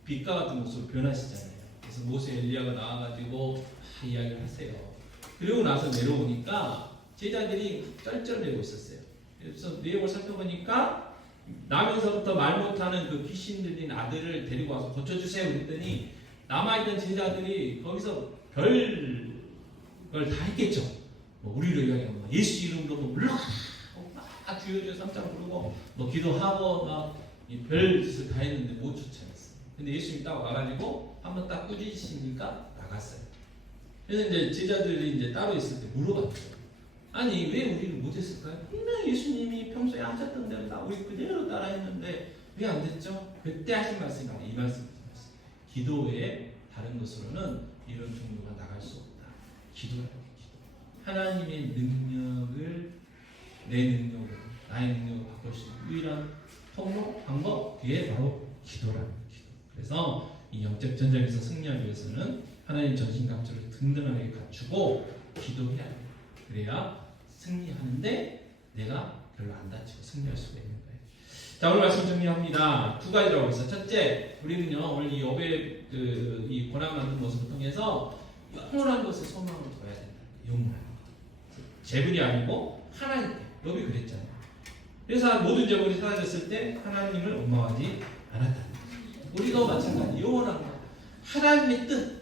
빛과 같은 모습으로 변하시잖아요. 그래서 모세 엘리야가 나와가지고 이야기를 하세요. 그리고 나서 내려오니까 제자들이 쩔쩔매고 있었어요. 그래서 내용을 살펴보니까 나면서부터 말 못하는 그 귀신 들린 아들을 데리고 와서 고쳐주세요 그랬더니 남아있던 제자들이 거기서 별 걸 다 했겠죠. 뭐 우리로 이야기하면 예수 이름으로 뭐 물러가 막 주여주여 쌈장 부르고 뭐 기도하고 막 별 짓을 다 했는데 못 쫓아냈어요. 근데 예수님이 딱 와가지고 한번 딱 꾸짖으시니까 나갔어요. 그래서 이제 제자들이 이제 따로 있을 때 물어봤죠. 아니 왜 우리는 못했을까요? 분명 예수님이 평소에 하셨던 대로 다 우리 그대로 따라했는데 왜 안 됐죠? 그때 하신 말씀이 바로 이 말씀이었어요. 기도 외에 다른 것으로는 이런 종류가 나갈 수 없다. 기도라는 게 기도. 하나님의 능력을 내 능력으로 나의 능력으로 바꿀 수 있는 유일한 통로, 방법 그게 바로 기도라는 기도. 그래서 이 영적 전쟁에서 승리하기 위해서는 하나님 전신갑주를 든든하게 갖추고 기도해야 돼요. 그래야 승리하는데 내가 별로 안 다치고 승리할 수가 있는 거예요. 자, 오늘 말씀 정리합니다. 두 가지라고 해서 첫째, 우리는요 오늘 이 욥의 이 고난 만든 모습을 통해서 영원한 것에 소망을 둬야 된다. 영원한 것. 재물이 아니고 하나님께. 욥이 그랬잖아요. 그래서 모든 재물이 사라졌을 때 하나님을 원망하지 않았다. 우리도 마찬가지. 영원한 것. 하나님의 뜻.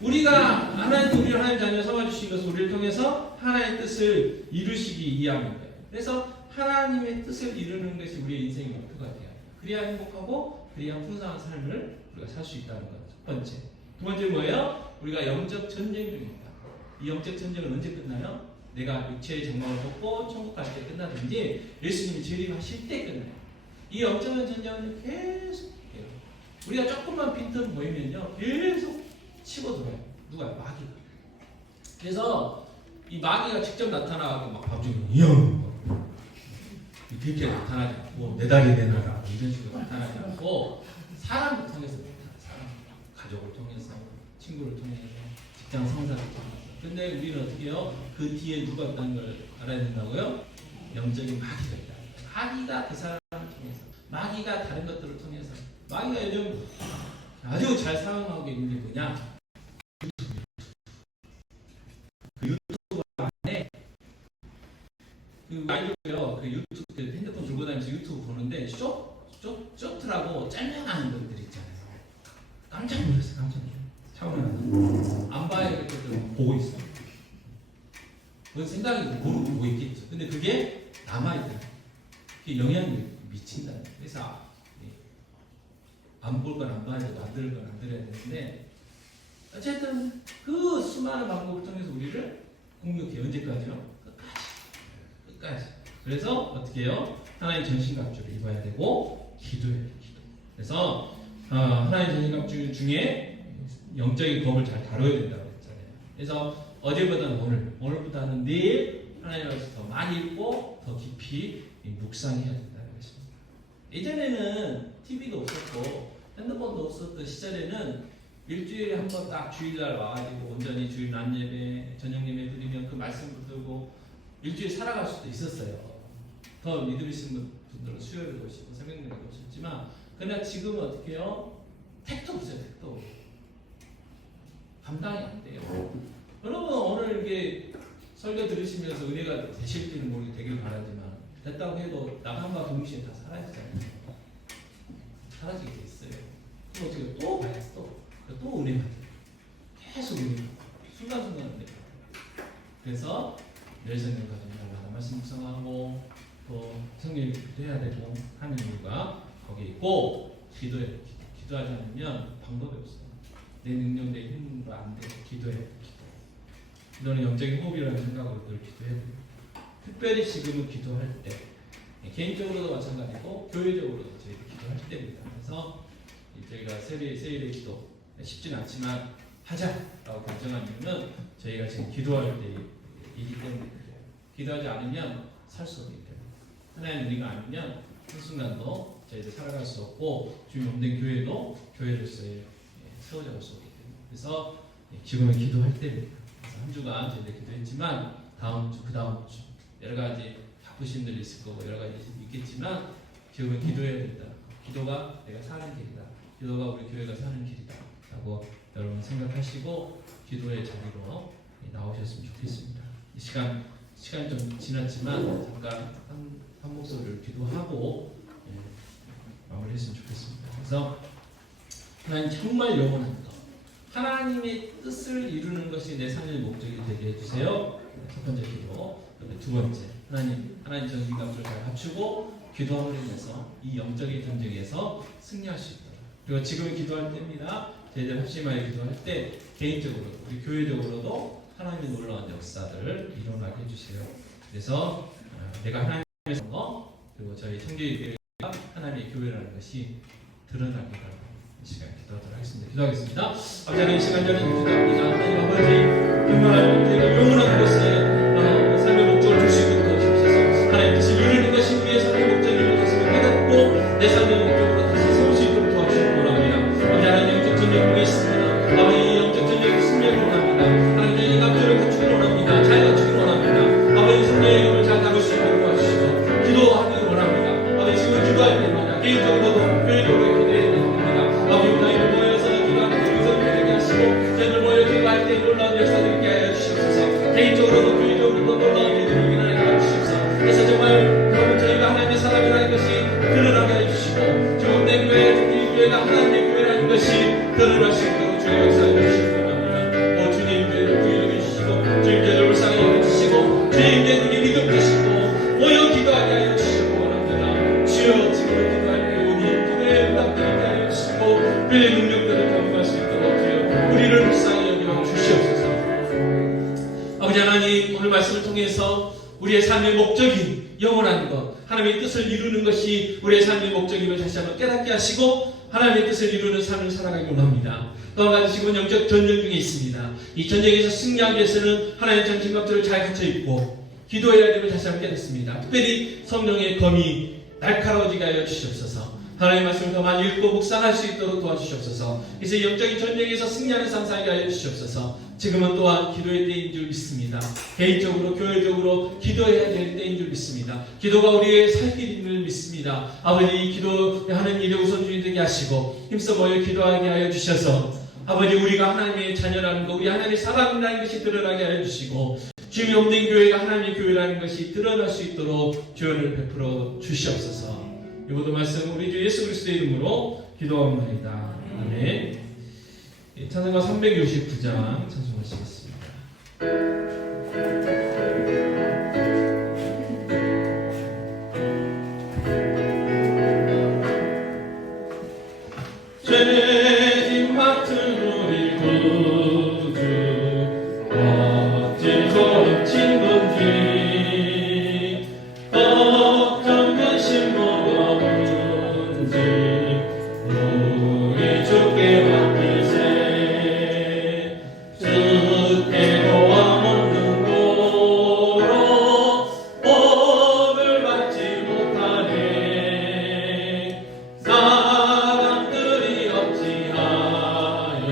우리가 하나님, 우리 하나님 자녀 삼아주신 것을 우리를 통해서 하나님의 뜻을 이루시기 위함인 거예요. 그래서 하나님의 뜻을 이루는 것이 우리의 인생의 목표가 돼요. 그래야 행복하고 그래야 풍성한 삶을 우리가 살 수 있다는 것. 첫 번째. 두 번째 뭐예요? 우리가 영적 전쟁 중입니다. 이 영적 전쟁은 언제 끝나요? 내가 육체의 장막을 벗고 천국 갈 때 끝나든지 예수님이 재림하실 때 끝나요. 이 영적 전쟁은 계속해요. 우리가 조금만 빈틈 보이면요 계속 치고 들어요. 누가? 마귀가. 그래서 이 마귀가 직접 나타나고 막 밤중에 그렇게 나타나지 않고 내 다리 내놔라 이런 식으로 나타나지 않고 사람을 통해서 나타나요. 사람, 가족을 통해서, 친구를 통해서, 직장 상사를 통해서. 근데 우리는 어떻게 해요? 그 뒤에 누가 있다는 걸 알아야 된다고요? 영적인 마귀가 있다. 마귀가 그 사람을 통해서, 마귀가 다른 것들을 통해서. 마귀가 요즘 아주 잘 사용하고 있는 게 뭐냐? 그 유튜브 안에 그 아이들도요, 그 유튜브, 그 핸드폰 들고 다니면서 유튜브 보는데 쇼트라고 짤막한 것들 있잖아요. 깜짝 놀랐어요, 깜짝 놀랐어요. 차원이 안 봐야 될 것들 보고 있어요. 그건 생각이 모르고 보고 있겠죠. 근데 그게 남아있다. 그게 영향이 미친다. 그래서 안 볼 건 안 봐야 되고 안 들을 건 안 들어야 되는데 어쨌든 그 수많은 방법을 통해서 우리를 공격해. 언제까지요? 끝까지. 그래서 어떻게 해요? 하나님 전신갑주를 입어야 되고 기도해야 돼요. 기도. 그래서 하나님 전신갑주 중에 영적인 법을 잘 다뤄야 된다고 했잖아요. 그래서 어제보다는 오늘보다는 내일 하나님 말씀 더 많이 읽고 더 깊이 묵상해야 된다는 것입니다. 예전에는 TV도 없었고 핸드폰도 없었던 시절에는 일주일에 한 번 딱 주일날 와가지고 온전히 주일 낮예배, 저녁 예배 드리면 그 말씀 붙들고 일주일 살아갈 수도 있었어요. 더 믿음 있는 분들은 수요일에 오시고 새벽녘에 오셨지만 그러나 지금은 어떻게 해요? 택도 없어요. 택도. 감당이 안 돼요. 여러분 오늘 이게 설교 들으시면서 은혜가 되실지는 되길 바라지만 됐다고 해도 나감과 동시에 다 사라지잖아요. 사라지게 돼 있어요. 그럼 어떻게 또 봐야지 또 은혜가 돼요. 계속 은혜가 순간순간 은혜가. 그래서 늘 성경 가지고 날마다 말씀 묵상하고 또 성경 기도해야 되고 하는 이유가 거기에 있고 기도해야 돼요. 기도하지 않으면 방법이 없어요. 내 능력, 내 힘으로 안 돼. 기도해야 돼. 기도는 영적인 호흡이라는 생각으로 늘 기도해야 돼요. 특별히 지금은 기도할 때 개인적으로도 마찬가지고 교회적으로도 저희가 기도할 때입니다. 그래서 저희가 세일의 기도 쉽지는 않지만 하자라고 결정한 이유는 저희가 지금 기도할 때이기 때문에 그래요. 기도하지 않으면 살 수 없기 때문에 하나님 은혜가 아니면 한순간도 저희들 살아갈 수 없고 주님 없는 교회도 교회로서의 세워져갈 수 없기 때문에 그래서 지금은 기도할 때입니다. 그래서 한 주간 저희들 기도했지만 다음 주, 그 다음 주 여러 가지 바쁘신 분들이 있을 거고 여러 가지 있겠지만 지금은 기도해야 된다. 기도가 내가 사는 길이다. 기도가 우리 교회가 사는 길이다. 라고 여러분 생각하시고 기도의 자리로 나오셨으면 좋겠습니다. 이 시간 좀 지났지만 잠깐 한 목소리를 기도하고 마무리했으면 좋겠습니다. 그래서 하나님 정말 영원한 것, 하나님의 뜻을 이루는 것이 내 삶의 목적이 되게 해주세요. 첫 번째 기도. 두 번째, 하나님 전신갑주를 잘 갖추고 기도함으로 인해서 이 영적인 전쟁에서 승리할 수 있도록. 그리고 지금 기도할 때입니다. 저희들 합심하여 기도할 때 개인적으로 우리 교회적으로도 하나님의 놀라운 역사들을 일어나게 해주세요. 그래서 내가 하나님의 거 그리고 저희 청교회가 하나님의 교회라는 것이 드러나게 바랍니다. 이 시간 기도하도록 하겠습니다. 기도하겠습니다. 아버지 하나님 시간 전에 기도합니다. 하나님 아버지 정말 저희가 영원한 곳에 삶의 목적을 줄 수 있도록 도와주셔서 하나님 뜻을 이루는 것이 우리의 삶의 목적임을 다시 깨닫고 내 삶의 목적으로 다시 세울 수 있도록 도와주시기 바랍니다. 아버지 하나님 영적 전쟁 중에 있습니다. 아버지 영적 전쟁의 승리를 원합니다. 하나님 저희 갑주를 갖추기를 원합니다. 잘 갖추기를 원합니다. 아버지 성령의 힘을 잘 다룰 수 있도록 도와주시고 기도하기를 원합니다. 아버지 지금 기도할 때입니다. 개인적으로도 교회적으로 기도해야 됩니다. 아버지 우리 나이를 모여서 기도하는 영성을 되게 하시고 저희들 모여 기도할 때 놀라운 역사를 있게 하여 주시옵소서. 개인적으로도 교회적으로도 놀라운 일들을 일어나게 하여 주시옵소서. 그래서 정말 여러분 저희가 하나님의 사람이라는 것이 드러나게 해주시고 지금 내 교회, 특히 이 교회가 하나님의 교회 통해서 우리의 삶의 목적인 영원한 것, 하나님의 뜻을 이루는 것이 우리의 삶의 목적임을 다시 한번 깨닫게 하시고 하나님의 뜻을 이루는 삶을 살아가기 원합니다. 또 한 가지 지금은 영적 전쟁 중에 있습니다. 이 전쟁에서 승리하기 위해서는 하나님의 전진갑주를 잘 갖춰 입고 기도해야 됨을 다시 한번 깨닫습니다. 특별히 성령의 검이 날카로워지게 하여 주시옵소서. 하나님의 말씀을 더 많이 읽고 묵상할 수 있도록 도와주시옵소서. 그래서 영적인 전쟁에서 승리하는 삶 살게 하여 주시옵소서. 지금은 또한 기도의 때인 줄 믿습니다. 개인적으로 교회적으로 기도해야 될 때인 줄 믿습니다. 기도가 우리의 살 길임을 믿습니다. 아버지, 기도하는 일에 우선순위 되게 하시고 힘써 모여 기도하게 하여 주셔서 아버지, 우리가 하나님의 자녀라는 것, 우리 하나님의 사람이라는 것이 드러나게 하여 주시고 주님이 없는 교회가 하나님의 교회라는 것이 드러날 수 있도록 조언을 베풀어 주시옵소서. 이 모든 말씀 우리 주 예수 그리스도의 이름으로 기도합니다. 아멘. 찬송가 369장 찬송하시겠습니다. 죄짐 맡은 우리 구주 어찌 거친 건지 걱정 근심 뭐가 온지 우리 주께 맡기세. 주께 도와 먹는 고로 복을 받지 못하네. 사람들이 어찌하여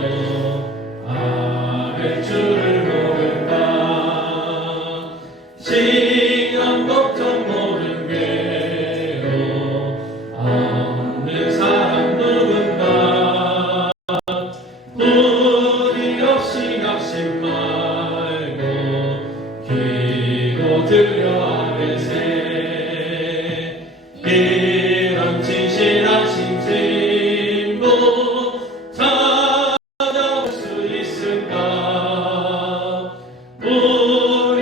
아뢰 주를 모른다. 시험 걱정 모든 괴로 없는 사람 누군가. 우리 없이 낙심 말고 기도 들려 아뢰세. 이런 진실하신 친구 찾아볼 수 있을까. 우리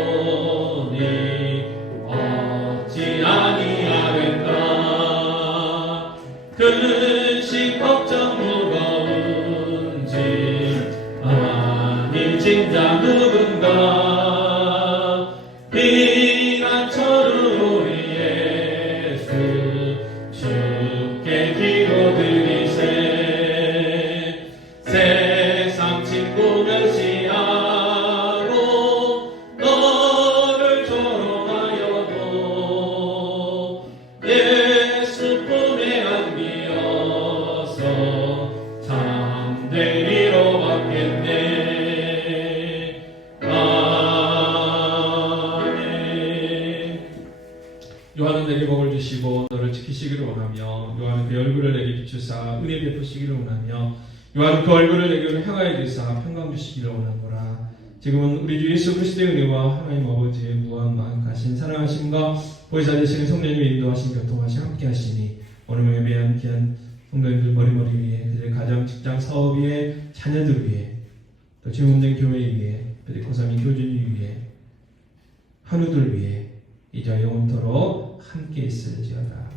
약함하시오니 어찌 아니하겠나. 근심 걱정 무거운지 아니 진짜 누군가. 피난처는 우리 예수 주께 기도드리세. 세상 친구 멸시하고 너를 조롱하여도 예수 품에 안기어서 참된 위로 받겠네. 아멘. 요한은 내게 복을 주시고 너를 지키시기를 원하며 요한은 그 얼굴을 내게 비추사 은혜 베푸시기를 원하며 요한은 그 얼굴을 내게로 향하여 주사 평강 주시기를 원하노라. 지금은 우리 주 예수 그리스도의 은혜와 하나님 아버지의 무한 만가신 사랑하심과 보혜사 되시는 성령님의 인도하심 교통하심 함께 하시니 오늘 예배한 귀한 성도님들 머리머리 위에 그들의 가정 직장 사업 위에 자녀들 위에 또 주님없는 교회 위에 베드코사민 교주님 위에 한우들 위에 이제 영원토록 함께 있을지어다.